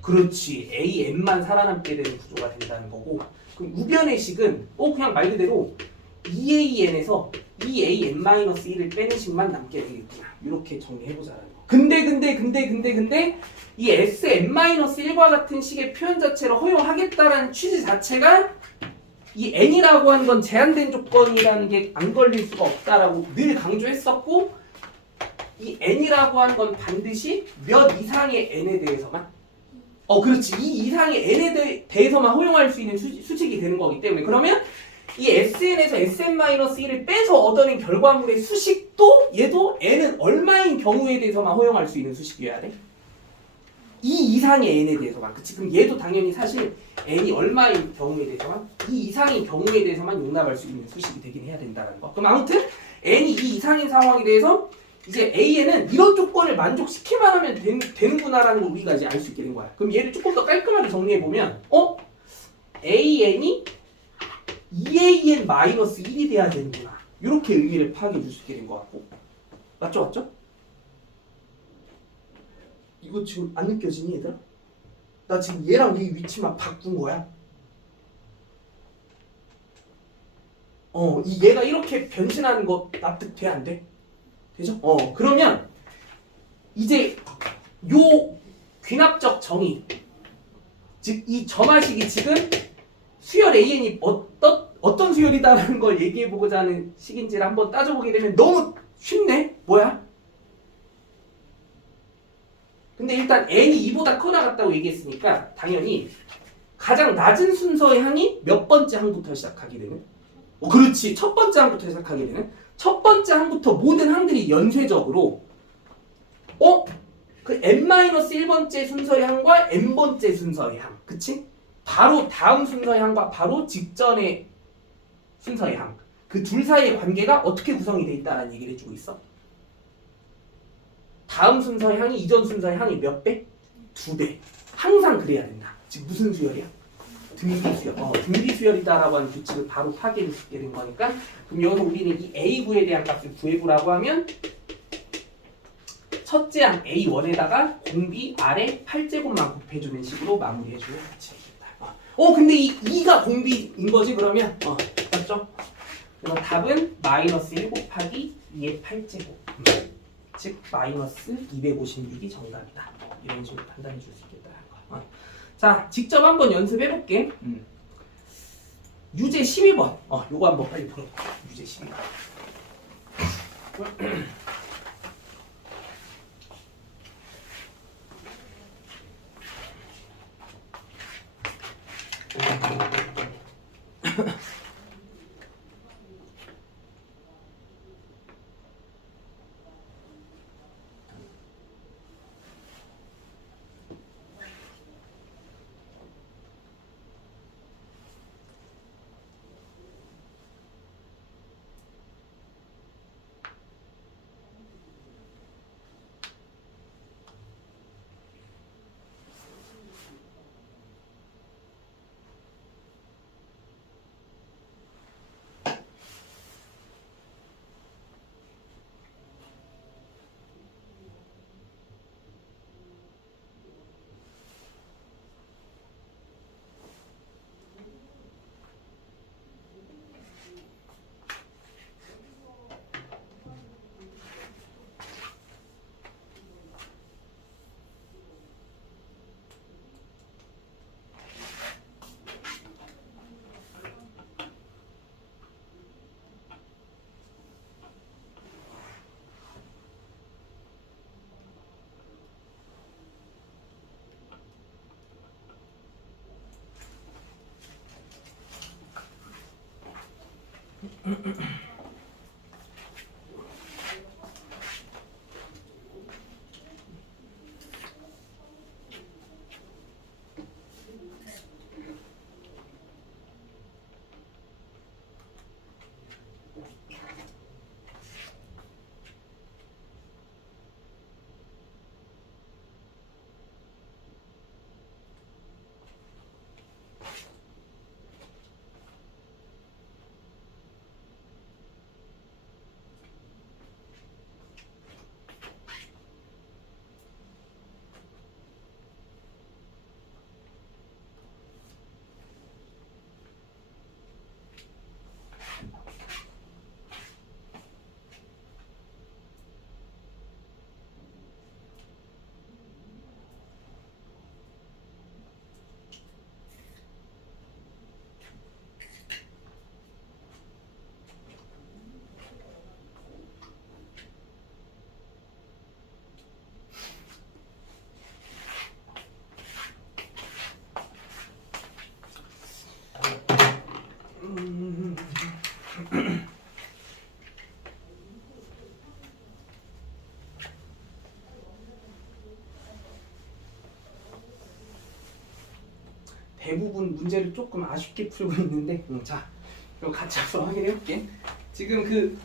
그렇지, AN만 살아남게 되는 구조가 된다는 거고, 그럼 우변의 식은 그냥 말 그대로 EAN에서 EAN-1을 빼는 식만 남게 되겠구나. 이렇게 정리해보자는 거. 근데 이 Sn-1과 같은 식의 표현 자체를 허용하겠다라는 취지 자체가 이 n이라고 하는 건 제한된 조건이라는 게 안 걸릴 수가 없다라고 늘 강조했었고, 이 n이라고 하는 건 반드시 몇 이상의 n에 대해서만 그렇지, 이 이상의 n에 대해서만 허용할 수 있는 수식이 되는 거기 때문에, 그러면 이 SN에서 Sn-1을 빼서 얻어낸 결과물의 수식도 얘도 n은 얼마인 경우에 대해서만 허용할 수 있는 수식이어야 돼? 이 이상의 n에 대해서만. 그치? 그럼 얘도 당연히 사실 n이 얼마인 경우에 대해서만, 이 이상인 경우에 대해서만 용납할 수 있는 수식이 되긴 해야 된다는 거. 그럼 아무튼 n이 이 이상인 상황에 대해서 이제 AN은 이런 조건을 만족시키만 하면 되는구나라는 걸 우리가 이제 알 수 있게 된 거야. 그럼 얘를 조금 더 깔끔하게 정리해보면 AN이 EAN-1이 돼야 되는구나. 이렇게 의미를 파악해 줄 수 있게 된 것 같고. 맞죠? 이거 지금 안 느껴지니, 얘들아? 나 지금 얘랑 얘 위치만 바꾼 거야. 얘가 이렇게 변신하는 거 납득돼, 안 돼? 되죠? 그러면 이제 요 귀납적 정의, 즉 이 점화식이 지금 수열 AN이 어떤 수열이다라는 걸 얘기해보고자 하는 식인지를 한번 따져보게 되면 너무 쉽네? 뭐야? 근데 일단 n이 2보다 커 나갔다고 얘기했으니까 당연히 가장 낮은 순서의 항이 몇 번째 항부터 시작하게 되는? 그렇지, 첫 번째 항부터 시작하게 되는? 첫 번째 항부터 모든 항들이 연쇄적으로 그 n-1번째 순서의 항과 n번째 순서의 항, 그치? 바로 다음 순서의 항과 바로 직전의 순서의 항, 그 둘 사이의 관계가 어떻게 구성이 돼 있다는 얘기를 해주고 있어. 다음 순서의 항이 이전 순서의 항이 몇 배? 2배. 항상 그래야 된다. 지금 무슨 수열이야? 등비수열. 등비수열이다라고 하는 규칙을 바로 파괴할 수 있게 된 거니까, 그럼 여기서 우리는 이 A9에 대한 값을 구해보라고 하면 첫째 항 A1에다가 공비 아래 8제곱만 곱해주는 식으로 마무리해주면 되겠다. 근데 이 2가 공비인 거지, 그러면? 맞죠? 그래서 답은 마이너스 1 곱하기 2의 8제곱. 즉 마이너스 256이 정답이다. 이런 식으로 판단해 줄 수 있겠다는 거. 자, 직접 한번 연습해 볼게. 유제 12번. 요거 한번 빨리 풀어. 유제 12번. 대부분 문제를 조금 아쉽게 풀고 있는데, 자, 이거 같이 한번 확인해볼게. 지금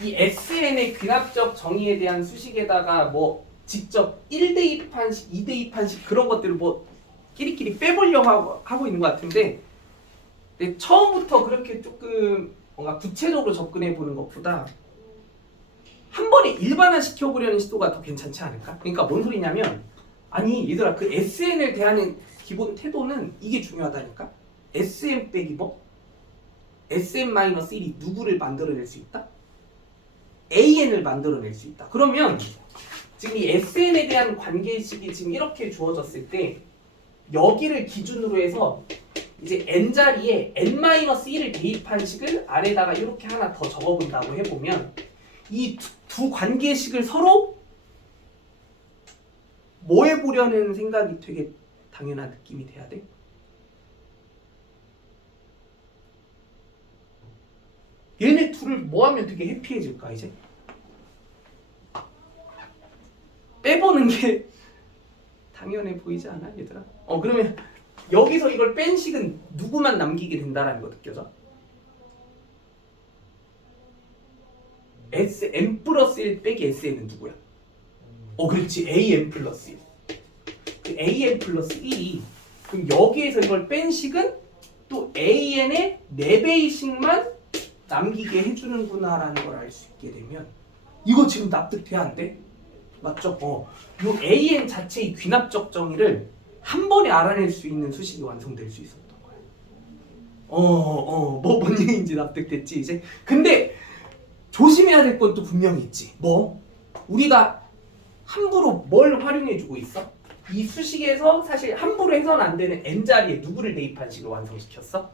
이 SN의 귀납적 정의에 대한 수식에다가 뭐 직접 1대2 판식, 2대2 판식 그런 것들을 뭐 끼리끼리 빼보려고 하고 있는 것 같은데, 근데 처음부터 그렇게 조금 뭔가 구체적으로 접근해 보는 것보다 한 번에 일반화 시켜보려는 시도가 더 괜찮지 않을까? 그러니까 뭔 소리냐면, 아니 얘들아, 그 SN을 대하는 기본 태도는 이게 중요하다니까. SM 빼기 뭐? SM-1이 누구를 만들어낼 수 있다? AN을 만들어낼 수 있다. 그러면 지금 이 SN에 대한 관계식이 지금 이렇게 주어졌을 때 여기를 기준으로 해서 이제 N자리에 N-1을 대입한 식을 아래다가 이렇게 하나 더 적어본다고 해보면 이 두 관계식을 서로 뭐 해보려는 생각이 되게 당연한 느낌이 돼야 돼. 얘네 둘을 뭐 하면 되게 해피해질까 이제? 빼보는 게 당연해 보이지 않아 얘들아? 그러면 여기서 이걸 뺀 식은 누구만 남기게 된다라는 거 느껴져? SM 플러스 1 빼기 SN은 누구야? 그렇지, AM 플러스 1. 그 AM 플러스 1이 그럼 여기에서 이걸 뺀 식은 또 AN의 4배의식만 남기게 해주는구나라는 걸 알 수 있게 되면 이거 지금 납득돼 안 돼? 맞죠? 요 AN 자체의 귀납적 정의를 한 번에 알아낼 수 있는 수식이 완성될 수 있었던 거야. 뭔 얘기인지 납득됐지 이제? 근데 조심해야 될 건 또 분명히 있지. 뭐? 우리가 함부로 뭘 활용해주고 있어? 이 수식에서 사실 함부로 해서는 안 되는 N자리에 누구를 대입한 식을 완성시켰어?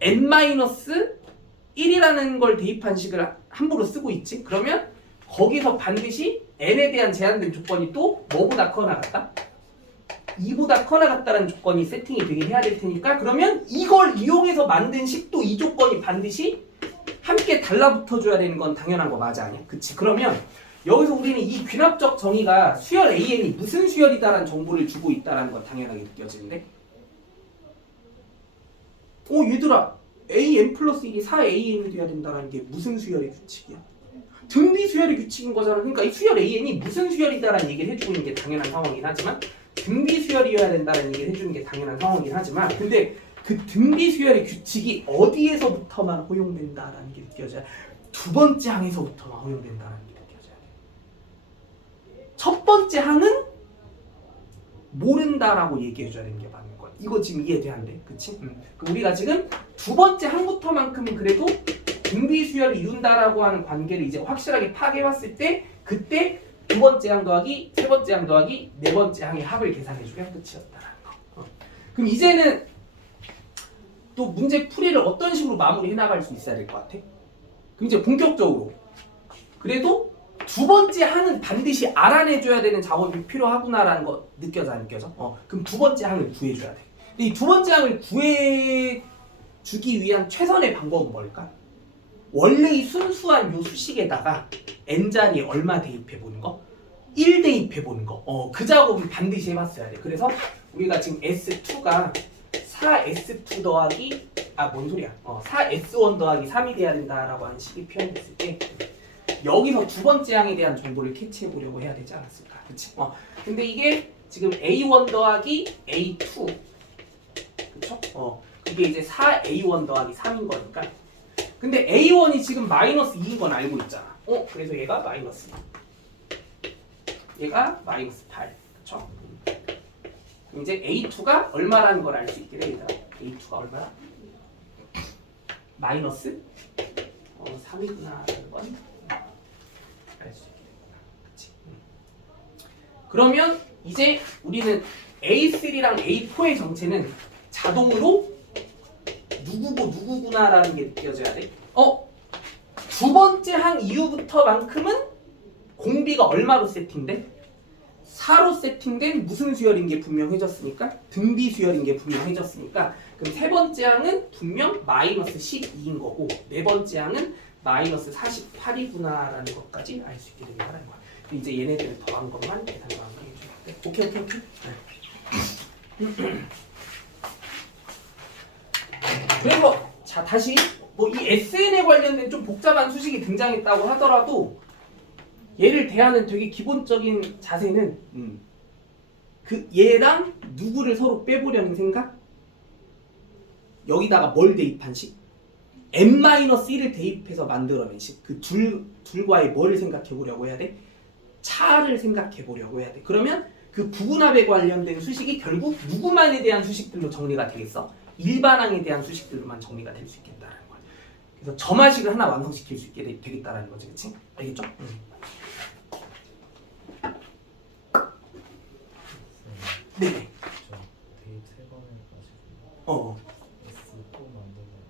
N-1이라는 걸 대입한 식을 함부로 쓰고 있지? 그러면 거기서 반드시 N에 대한 제한된 조건이 또 뭐보다 커나 같다? 2보다 커나 같다는 조건이 세팅이 되게 해야 될 테니까 그러면 이걸 이용해서 만든 식도 이 조건이 반드시 함께 달라붙어줘야 되는 건 당연한 거 맞아 아니야? 그치? 그러면 여기서 우리는 이 귀납적 정의가 수열 AN이 무슨 수열이다라는 정보를 주고 있다는 건 당연하게 느껴지는데 얘들아 AN 플러스 1이 4AN이 돼야 된다는 게 무슨 수열의 규칙이야? 등비 수열의 규칙인 거잖아. 그러니까 이 수열 AN이 무슨 수열이다라는 얘기를 해주고 있는 게 당연한 상황이긴 하지만 등비 수열이어야 된다는 얘기를 해주는 게 당연한 상황이긴 하지만 근데 그 등비 수열의 규칙이 어디에서부터만 허용된다라는 게 느껴져야 두 번째 항에서부터만 허용된다는 게 느껴져야 돼. 첫 번째 항은 모른다라고 얘기해줘야 되는 게 맞는 거야. 이거 지금 이해돼 안 돼? 그치? 우리가 지금 두 번째 항부터만큼은 그래도 등비 수열을 이룬다라고 하는 관계를 이제 확실하게 파악해왔을 때 그때 두 번째 항 더하기 세 번째 항 더하기 네 번째 항의 합을 계산해주면 끝이었다라는 거. 그럼 이제는 또 문제 풀이를 어떤 식으로 마무리해 나갈 수 있어야 될 것 같아? 그럼 이제 본격적으로 그래도 두 번째 항은 반드시 알아내줘야 되는 작업이 필요하구나라는 거 느껴져 안 느껴져? 그럼 두 번째 항을 구해줘야 돼. 이 두 번째 항을 구해 주기 위한 최선의 방법은 뭘까? 원래 이 순수한 요 수식에다가 n자리 얼마 대입해 보는 거? 1 대입해 보는 거. 그 작업은 반드시 해봤어야 돼. 그래서 우리가 지금 S2가 4S2 더하기 뭔 소리야? 4S1 더하기 3이 돼야 된다라고 하는 식이 표현됐을 때 여기서 두 번째 항에 대한 정보를 캐치해 보려고 해야 되지 않았을까? 그치? 근데 이게 지금 A1 더하기 A2 그쵸? 그게 이제 4A1 더하기 3인 거니까. 근데 A1이 지금 마이너스 2인 건 알고 있잖아. 그래서 얘가 마이너스 2. 얘가 마이너스 8. 그쵸? 그럼 이제 A2가 얼마라는 걸 알 수 있게 돼, 얘들아. A2가 얼마야? 마이너스 3이구나라는 건 알 수 있게 되구나. 그치? 그러면 이제 우리는 A3랑 A4의 정체는 자동으로 누구고 누구구나라는 게 느껴져야 돼. 두 번째 항 이후부터만큼은 공비가 얼마로 세팅돼? 4로 세팅된 무슨 수열인 게 분명해졌으니까 등비 수열인 게 분명해졌으니까 그럼 세 번째 항은 분명 마이너스 12인 거고 네 번째 항은 마이너스 48이구나라는 것까지 알 수 있게 된다는 거야. 이제 얘네들을 더한 것만 계산 가능해 줘야 돼. 오케이. 네. 그래서 자 다시 뭐 이 SN에 관련된 좀 복잡한 수식이 등장했다고 하더라도 얘를 대하는 되게 기본적인 자세는 그 얘랑 누구를 서로 빼보려는 생각? 여기다가 뭘 대입한 식? n-1을 대입해서 만들어낸 식. 그 둘과의 뭐를 생각해 보려고 해야 돼? 차를 생각해 보려고 해야 돼. 그러면 그 부분합에 관련된 수식이 결국 누구만에 대한 수식들로 정리가 되겠어? 일반항에 대한 수식들로만 정리가 될 수 있겠다는 거야. 그래서 점화식을 하나 완성시킬 수 있게 되겠다라는 거지, 그렇지? 알겠죠? 네네.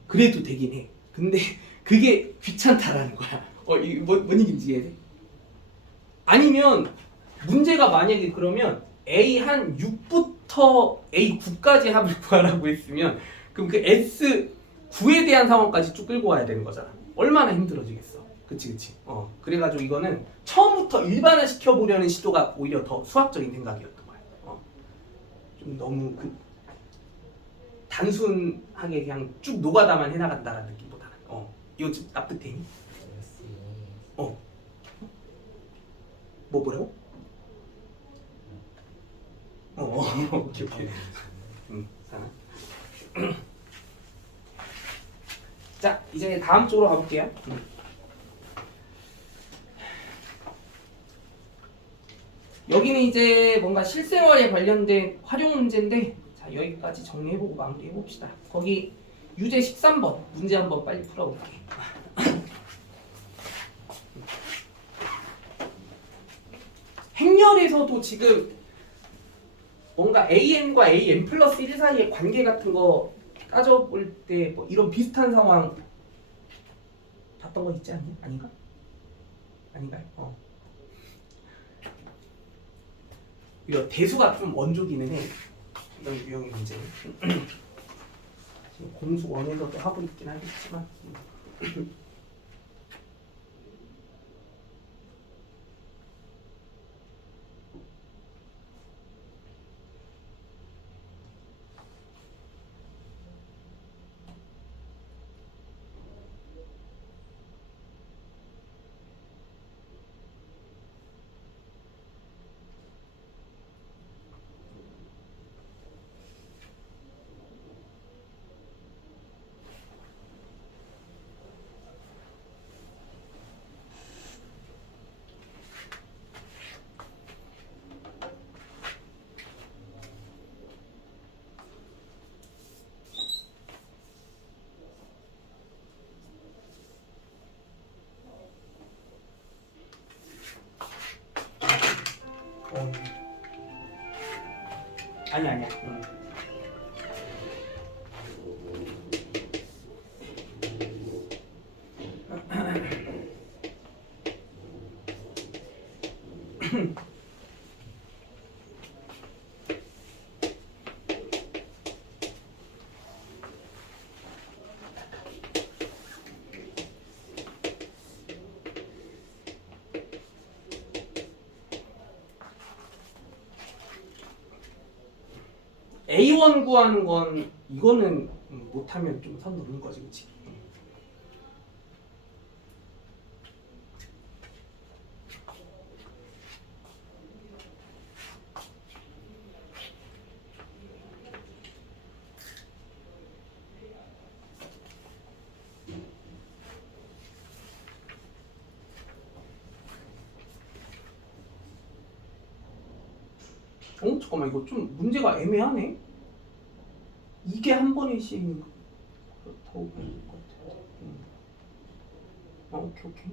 그래도 되긴 해. 근데 그게 귀찮다라는 거야. 이게 뭔 얘기인지 이해돼? 아니면 문제가 만약에 그러면 A 한 6부터 A 9까지 합을 구하라고 했으면 그럼 그 S 9에 대한 상황까지 쭉 끌고 와야 되는 거잖아. 얼마나 힘들어지겠어. 그치. 그래가지고 이거는 처음부터 일반화 시켜보려는 시도가 오히려 더 수학적인 생각이었던 거야. 좀 너무 단순하게 그냥 쭉 노가다만 해나간다는 느낌보다는 이거 좀 납득되니? 뭐라고? 오케이. 자, 이제 다음 쪽으로 가볼게요. 여기는 이제 뭔가 실생활에 관련된 활용 문제인데 자, 여기까지 정리해보고 마무리해봅시다. 거기 유제 13번 문제 한번 빨리 풀어볼게. 행렬에서도 지금 뭔가 AN과 AN 플러스 1 사이의 관계 같은 거 따져볼 때 뭐 이런 비슷한 상황 봤던 거 있지 않니? 아닌가? 아닌가요? 이거 대수가 좀 원조기는 해. 이런 유형의 문제는. 지금 공수 원에서도 하고 있긴 하겠지만. 아니야. A1 구하는 건 이거는 못하면 좀 선 넘는 거지, 그치? 잠깐만, 이거 좀 문제가 애매하네. 이게 한 번의 시행인가? 그렇다고 봐야 될 것 같아. 오케이.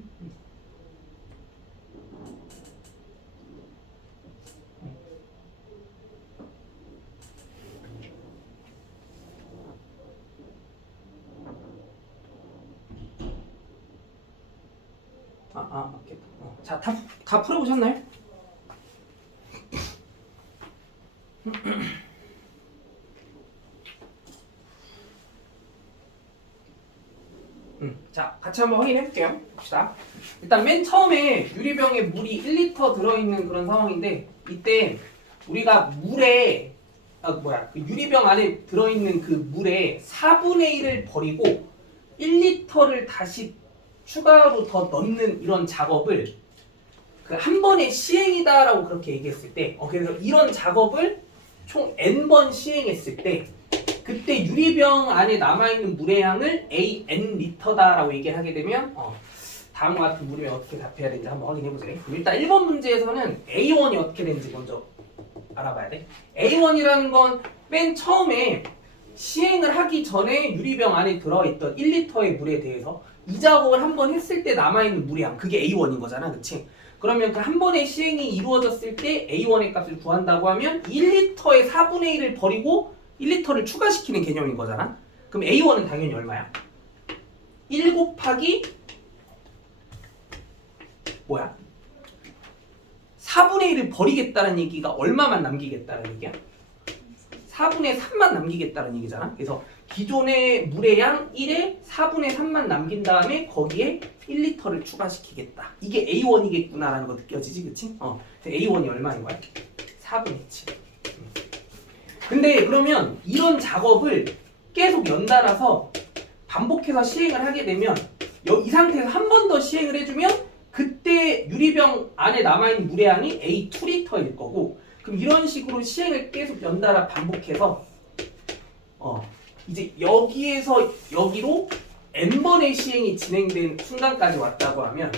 맞겠다. 자, 다 풀어보셨나요? 자, 같이 한번 확인해 볼게요. 봅시다. 일단 맨 처음에 유리병에 물이 1리터 들어있는 그런 상황인데, 이때 우리가 물에 그 유리병 안에 들어있는 그 물에 4분의 1을 버리고 1리터를 다시 추가로 더 넣는 이런 작업을 그 한 번의 시행이다라고 그렇게 얘기했을 때, 그래서 이런 작업을 총 n번 시행했을 때, 그때 유리병 안에 남아있는 물의 양을 AN 리터다라고 얘기를 하게 되면 다음과 같은 물에 어떻게 답해야 되는지 한번 확인해보자. 그럼 일단 1번 문제에서는 A1이 어떻게 되는지 먼저 알아봐야 돼. A1이라는 건 맨 처음에 시행을 하기 전에 유리병 안에 들어있던 1리터의 물에 대해서 이 작업을 한번 했을 때 남아있는 물의 양, 그게 A1인 거잖아, 그치? 그러면 그 한 번의 시행이 이루어졌을 때 A1의 값을 구한다고 하면 1리터의 4분의 1을 버리고 1리터를 추가시키는 개념인 거잖아. 그럼 A1은 당연히 얼마야? 1 곱하기 뭐야? 4분의 1을 버리겠다는 얘기가 얼마만 남기겠다는 얘기야? 4분의 3만 남기겠다는 얘기잖아. 그래서 기존의 물의 양 1에 4분의 3만 남긴 다음에 거기에 1리터를 추가시키겠다. 이게 A1이겠구나라는 거 느껴지지, 그치? A1이 얼마인 거야? 4분의 7. 근데 그러면 이런 작업을 계속 연달아서 반복해서 시행을 하게 되면 이 상태에서 한 번 더 시행을 해주면 그때 유리병 안에 남아있는 물의 양이 A2리터일 거고, 그럼 이런 식으로 시행을 계속 연달아 반복해서 이제 여기에서 여기로 n번의 시행이 진행된 순간까지 왔다고 하면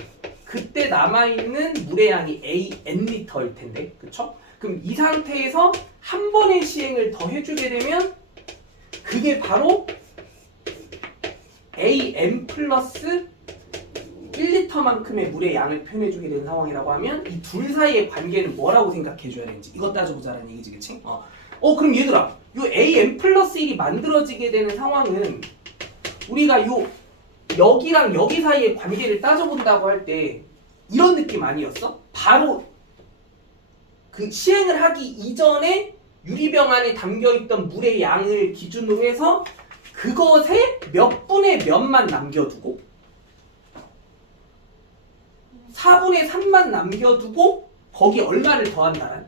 그때 남아있는 물의 양이 AN 리터일 텐데, 그쵸? 그럼 이 상태에서 한 번의 시행을 더 해주게 되면 그게 바로 AM 플러스 1리터만큼의 물의 양을 표현해주게 되는 상황이라고 하면 이 둘 사이의 관계는 뭐라고 생각해줘야 되는지 이것 따져보자라는 얘기지, 그치? 그럼 얘들아, 요 AM 플러스 1이 만들어지게 되는 상황은 우리가 여기랑 여기 사이의 관계를 따져본다고 할 때 이런 느낌 아니었어? 바로 그 시행을 하기 이전에 유리병 안에 담겨있던 물의 양을 기준으로 해서 그것에 몇 분의 몇만 남겨두고 4분의 3만 남겨두고 거기 얼마를 더한다라는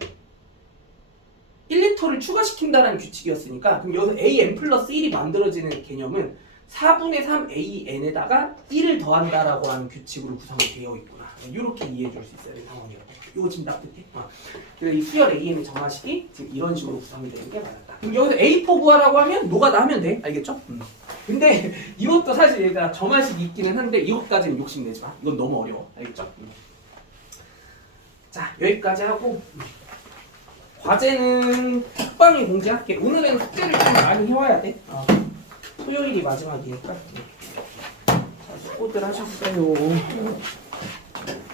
1리터를 추가시킨다라는 규칙이었으니까, 그럼 여기서 AN 플러스 1이 만들어지는 개념은 4분의 3 AN에다가 1을 더한다라고 하는 규칙으로 구성이 되어 있구나. 이렇게 이해해 줄 수 있어야 되는 상황이었고, 이거 지금 납득해? 그래서 이 수열 AN의 정화식이 지금 이런 식으로 구성이 되는 게 맞았다. 그럼 여기서 A4 구하라고 하면 노가다 하면 돼. 알겠죠? 근데 이것도 사실 얘들아 정화식이 있기는 한데 이것까지는 욕심내지 마. 이건 너무 어려워. 알겠죠? 자, 여기까지 하고 과제는 톡방에 공지할게. 오늘은 숙제를 좀 많이 해와야 돼. 토요일이 마지막이니까. 자, 수고들 하셨어요.